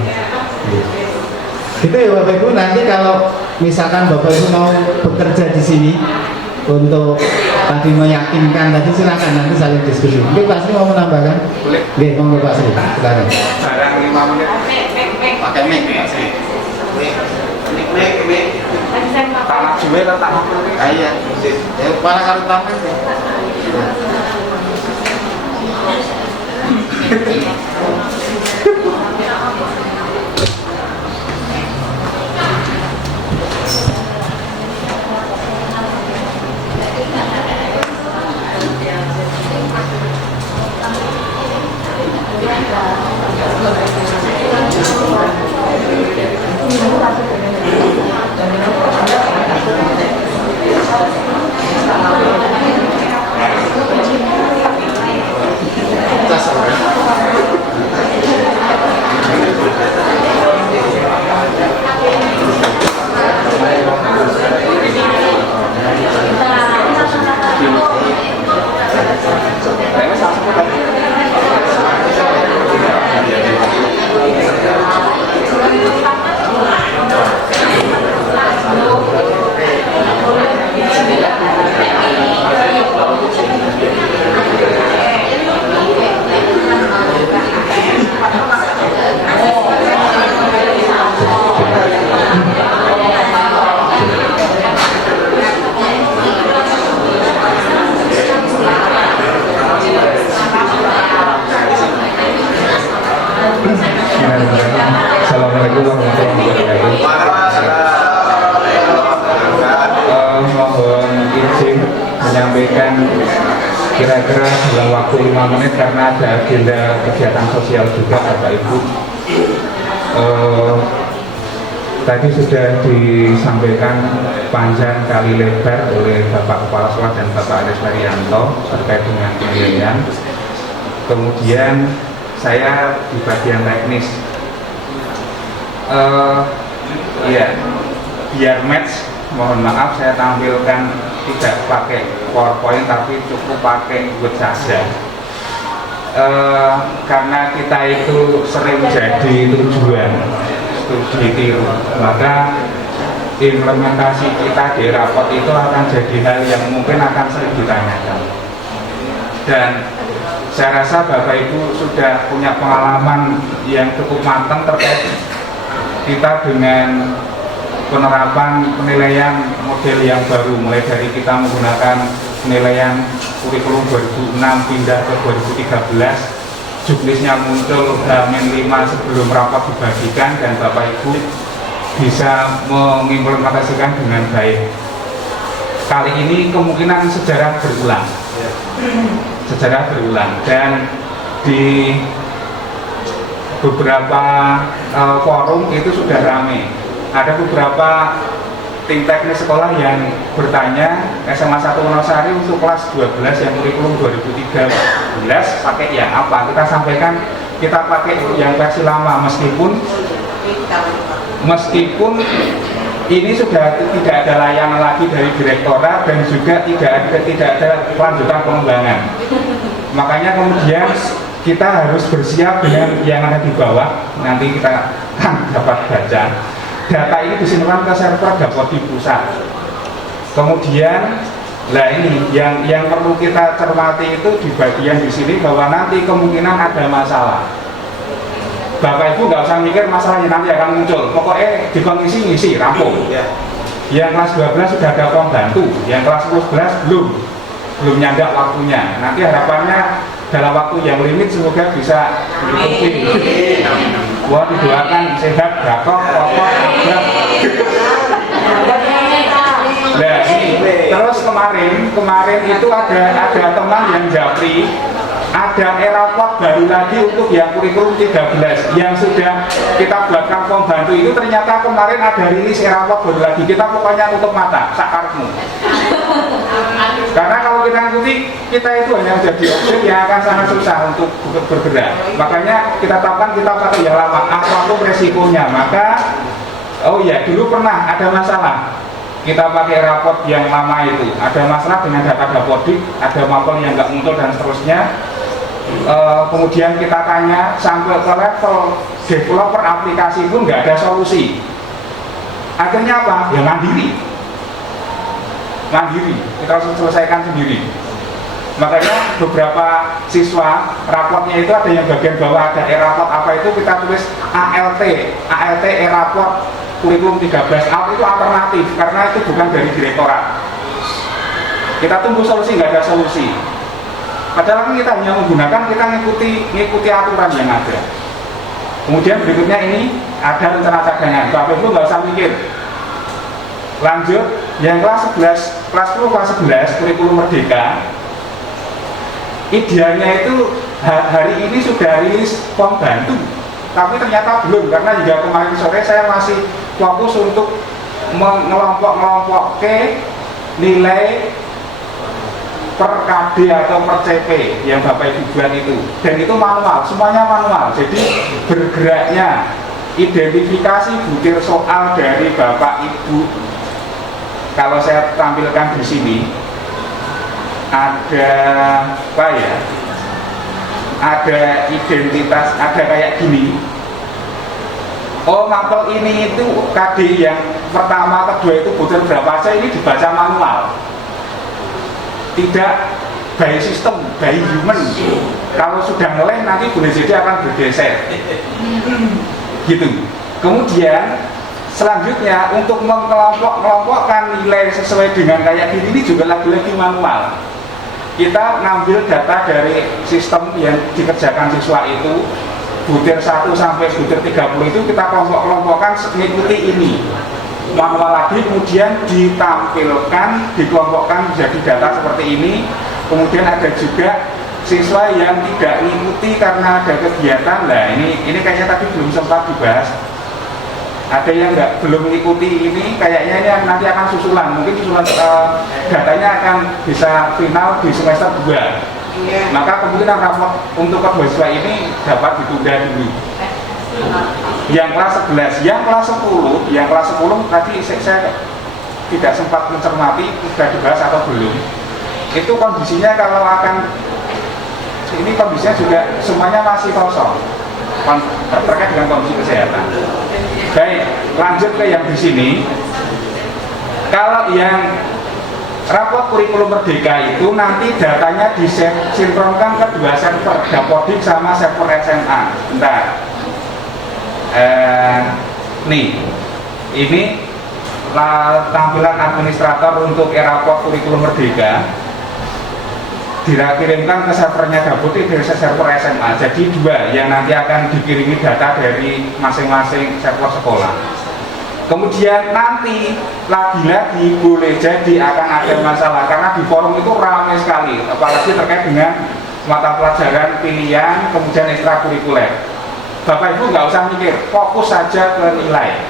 Gitu ya Bapak Ibu, nanti kalau misalkan Bapak Ibu mau bekerja di sini untuk tadi meyakinkan tadi, silakan nanti saling diskusi. Mungkin Pak Sri mau menambahkan? Boleh. Oke, monggo Pak Sri. Silakan. Barang 5 menit. pakai mic Pak Sri. Mic. Tak jual atau tak apa? Iya. Ya malah karo tampil. Assalamualaikum warahmatullahi wabarakatuh. Mohon izin menyampaikan kira-kira dalam waktu 5 menit karena ada agenda kegiatan sosial juga Bapak Ibu. Tadi sudah disampaikan panjang kali lebar oleh Bapak Kepala Sekolah dan Bapak Aris Marianto terkait dengan penilaian. Kemudian saya di bagian teknis. Biar match, mohon maaf saya tampilkan tidak pakai PowerPoint tapi cukup pakai Word saja. Karena kita itu sering jadi tujuan studi tiru, maka implementasi kita di rapot itu akan jadi hal yang mungkin akan sering ditanyakan. Dan saya rasa Bapak Ibu sudah punya pengalaman yang cukup matang terkait kita dengan penerapan penilaian model yang baru, mulai dari kita menggunakan penilaian kurikulum 2006 pindah ke 2013, juknisnya muncul H-5 sebelum rapat dibagikan dan Bapak Ibu bisa mengimplementasikan dengan baik. Kali ini kemungkinan sejarah berulang. Dan di beberapa forum itu sudah ramai. Ada beberapa tim teknis sekolah yang bertanya SMA 1 Wonosari untuk kelas 12 yang kurikulum 2013 pakai yang apa? Kita sampaikan kita pakai yang versi lama, meskipun Meskipun ini sudah tidak ada layanan lagi dari direktorat dan juga tidak ada kelanjutan pengembangan. Makanya kemudian kita harus bersiap dengan yang ada di bawah. Nanti kita akan dapat baca. Data ini disimpan ke server Dapodi pusat. Kemudian, nah ini yang perlu kita cermati itu di bagian di sini bahwa nanti kemungkinan ada masalah. Bapak Ibu nggak usah mikir masalahnya nanti akan muncul. Pokoknya di kondisi ngisi rampung. Yang kelas 12 sudah ada pembantu, yang kelas 11 belum nyandak waktunya. Nanti harapannya dalam waktu yang limit semoga bisa diikuti. Wah, didoakan sehat, gakok, pokok, nah, terus kemarin itu ada teman yang japri, ada erapot baru lagi untuk yang kurikulum 13 yang sudah kita buatkan pembantu itu, ternyata kemarin ada rilis erapot baru lagi. Kita pokoknya tutup mata, sakarmu. Karena kalau kita ikuti, kita itu hanya jadi objek yang akan sangat susah untuk bergerak. Makanya kita tetapkan kita pakai yang lama, apapun resikonya. Maka, oh iya, dulu pernah ada masalah. Kita pakai raport yang lama itu, ada masalah dengan data Dapodik, ada mapel yang nggak muncul dan seterusnya. Kemudian kita tanya sampai ke level developer aplikasi pun nggak ada solusi. Akhirnya apa? Ya mandiri, kita harus selesaikan sendiri. Makanya beberapa siswa raportnya itu ada yang bagian bawah ada e-raport apa itu kita tulis ALT e-raport kurikulum 13. Itu alternatif karena itu bukan dari direktorat. Kita tunggu solusi, nggak ada solusi. Padahal kita hanya menggunakan, kita ngikuti aturan yang ada. Kemudian berikutnya ini ada rencana cadangan. Bapak Ibu nggak usah mikir. Lanjut, yang kelas 11, kelas 10, kelas 11 kurikulum merdeka. Idealnya itu hari ini sudah rilis pembantu, tapi ternyata belum karena juga kemarin sore saya masih fokus untuk mengelompok ke nilai per KD atau per CP yang Bapak Ibu buat itu, dan itu manual, semuanya manual. Jadi bergeraknya identifikasi butir soal dari Bapak Ibu. Kalau saya tampilkan di sini ada apa ya? Ada identitas, ada kayak gini. Oh, mapel ini itu KD yang pertama, kedua itu butir berapa aja, ini dibaca manual. Tidak by sistem, by human. Kalau sudah ngeleh nanti boleh jadi akan bergeser. Gitu. Kemudian selanjutnya untuk mengelompokkan nilai sesuai dengan kayak gini ini juga lagi-lagi manual. Kita ngambil data dari sistem yang dikerjakan siswa itu, butir 1 sampai butir 30 itu kita kelompokkan mengikuti ini. Manual lagi, kemudian ditampilkan, dikelompokkan menjadi data seperti ini. Kemudian ada juga siswa yang tidak mengikuti karena ada kegiatan. Nah ini kayaknya tadi belum sempat dibahas. Ada yang belum mengikuti ini, kayaknya ini nanti akan susulan. Mungkin susulan datanya akan bisa final di semester 2. Maka kemungkinan raport untuk kedua siswa ini dapat ditunda dulu. Yang kelas 11, yang kelas 10 tadi saya tidak sempat mencermati sudah dibahas atau belum. Itu kondisinya kalau akan ini kondisinya juga semuanya masih kosong terkait dengan kondisi kesehatan. Baik, lanjut ke yang di sini. Kalau yang raport kurikulum merdeka itu nanti datanya disinkronkan ke dua server, Dapodik sama server SMA. Bentar. Nih, ini tampilan administrator untuk e-raport kurikulum merdeka dikirimkan ke servernya Dapodik dari server SMA. Jadi dua yang nanti akan dikirimi data dari masing-masing server sekolah. Kemudian nanti lagi-lagi boleh jadi akan ada masalah karena di forum itu ramai sekali, apalagi terkait dengan mata pelajaran pilihan kemudian ekstrakurikuler. Bapak Ibu nggak usah mikir, fokus saja ke nilai.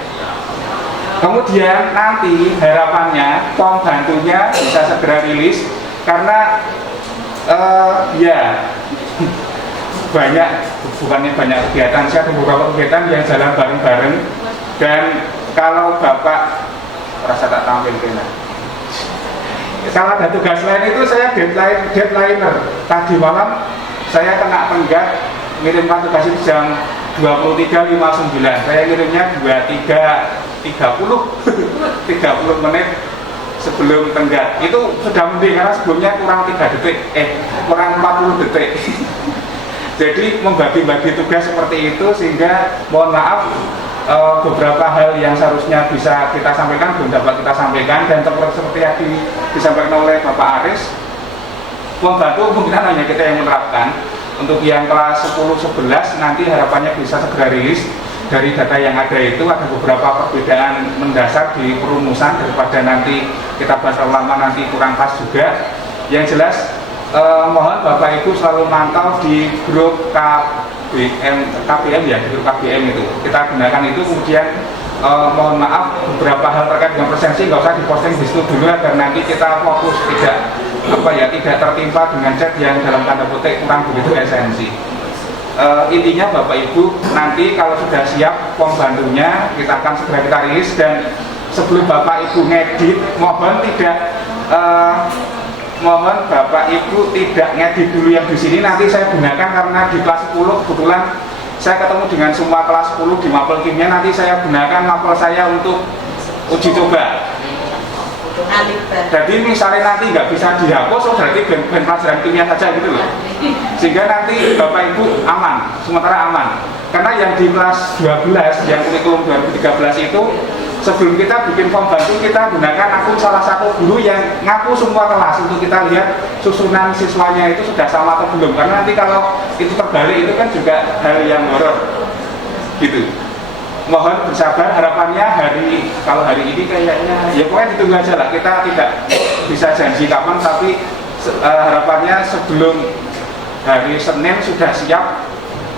Kemudian nanti harapannya pembantunya bisa segera rilis karena ya bukannya banyak kegiatan, saya ada beberapa kegiatan yang jalan bareng-bareng. Dan kalau Bapak rasa tak tampil kena, kalau ada tugas lain itu saya deadliner. Tadi malam saya kena tenggat ngirimkan tugas itu jam 23.59, saya ngirimnya 30 menit sebelum tenggat. Itu sudah mending karena sebelumnya kurang 40 detik. Jadi membagi-bagi tugas seperti itu, sehingga mohon maaf beberapa hal yang seharusnya bisa kita sampaikan belum dapat kita sampaikan. Dan seperti yang disampaikan oleh Bapak Aris, membantu kemungkinan hanya kita yang menerapkan. Untuk yang kelas 10-11 nanti harapannya bisa segera rilis. Dari data yang ada itu ada beberapa perbedaan mendasar di perumusan, daripada nanti kita bahas lama nanti kurang pas juga. Yang jelas mohon Bapak Ibu selalu mantau di grup KBM ya, di grup KBM itu kita gunakan itu. Kemudian mohon maaf beberapa hal terkait dengan presensi nggak usah diposting di situ dulu, agar nanti kita fokus, tidak tertimpa dengan chat yang dalam tanda petik kurang begitu esensi. Intinya Bapak Ibu, nanti kalau sudah siap pembantunya kita akan segera kita rilis. Dan sebelum Bapak Ibu ngedit, mohon Bapak Ibu tidak ngedit dulu yang di sini, nanti saya gunakan. Karena di kelas 10 kebetulan saya ketemu dengan semua kelas 10 di mapel kimia, nanti saya gunakan mapel saya untuk uji coba. Jadi misalnya nanti nggak bisa dihapus, berarti ben pelajaran kimia saja gitu loh. Sehingga nanti Bapak Ibu aman, sementara aman. Karena yang di kelas 12, yang kurikulum 2013 itu, sebelum kita bikin form bantu, kita gunakan akun salah satu guru yang ngaku semua kelas untuk kita lihat susunan siswanya itu sudah sama atau belum. Karena nanti kalau itu terbalik itu kan juga hal yang horor gitu. Mohon bersabar, harapannya kalau hari ini kayaknya ya pokoknya ditunggu aja lah, kita tidak bisa janji kapan, tapi harapannya sebelum hari Senin sudah siap,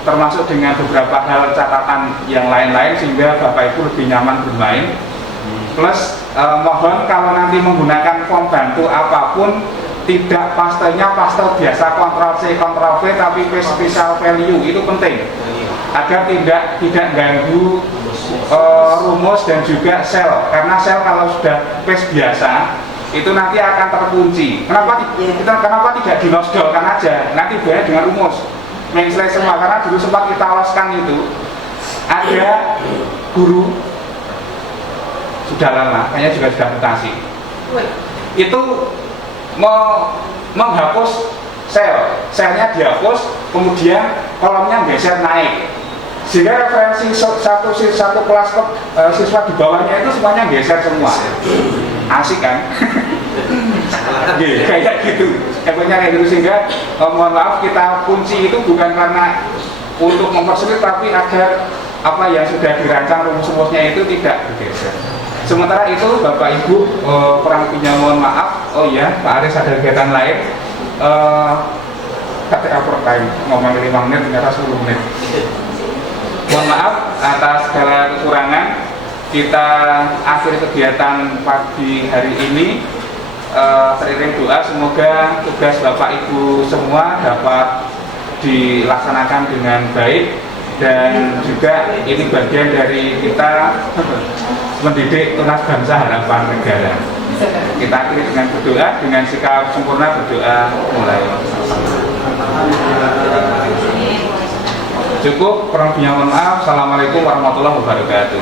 termasuk dengan beberapa hal catatan yang lain-lain, sehingga Bapak Ibu lebih nyaman bermain. Plus mohon kalau nanti menggunakan form bantu apapun, tidak pastelnya pastel biasa Ctrl-C Ctrl-V, tapi special value itu penting agar tidak ganggu rumus dan juga sel. Karena sel kalau sudah paste biasa itu nanti akan terkunci. Kenapa tidak dinosdolkan aja, nanti bahaya dengan rumus menslay semua. Karena dulu sempat kita loskan itu, ada guru sudah lama, kayaknya juga sudah mutasi, itu menghapus selnya dihapus, kemudian kolomnya geser naik, sehingga referensi satu kelas siswa di bawahnya itu semuanya geser semua. Asik kan? Kayak gitu, kayak gitu. Sehingga mohon maaf, kita kunci itu bukan karena untuk mempersulit, tapi agar apa yang sudah dirancang rumus-rumusnya itu tidak bergeser. Sementara itu Bapak Ibu kurang lebihnya mohon maaf. Oh iya, Pak Aris ada kegiatan lain. KTA per time ngomong 5 menit ternyata 10 menit. Mohon maaf atas segala kekurangan. Kita akhiri kegiatan pagi hari ini. Teriring doa semoga tugas Bapak Ibu semua dapat dilaksanakan dengan baik, dan juga ini bagian dari kita mendidik tunas bangsa harapan negara. Kita akhiri dengan berdoa, dengan sikap sempurna berdoa mulai. Cukup, kurang lebihnya mohon maaf. Assalamualaikum warahmatullahi wabarakatuh.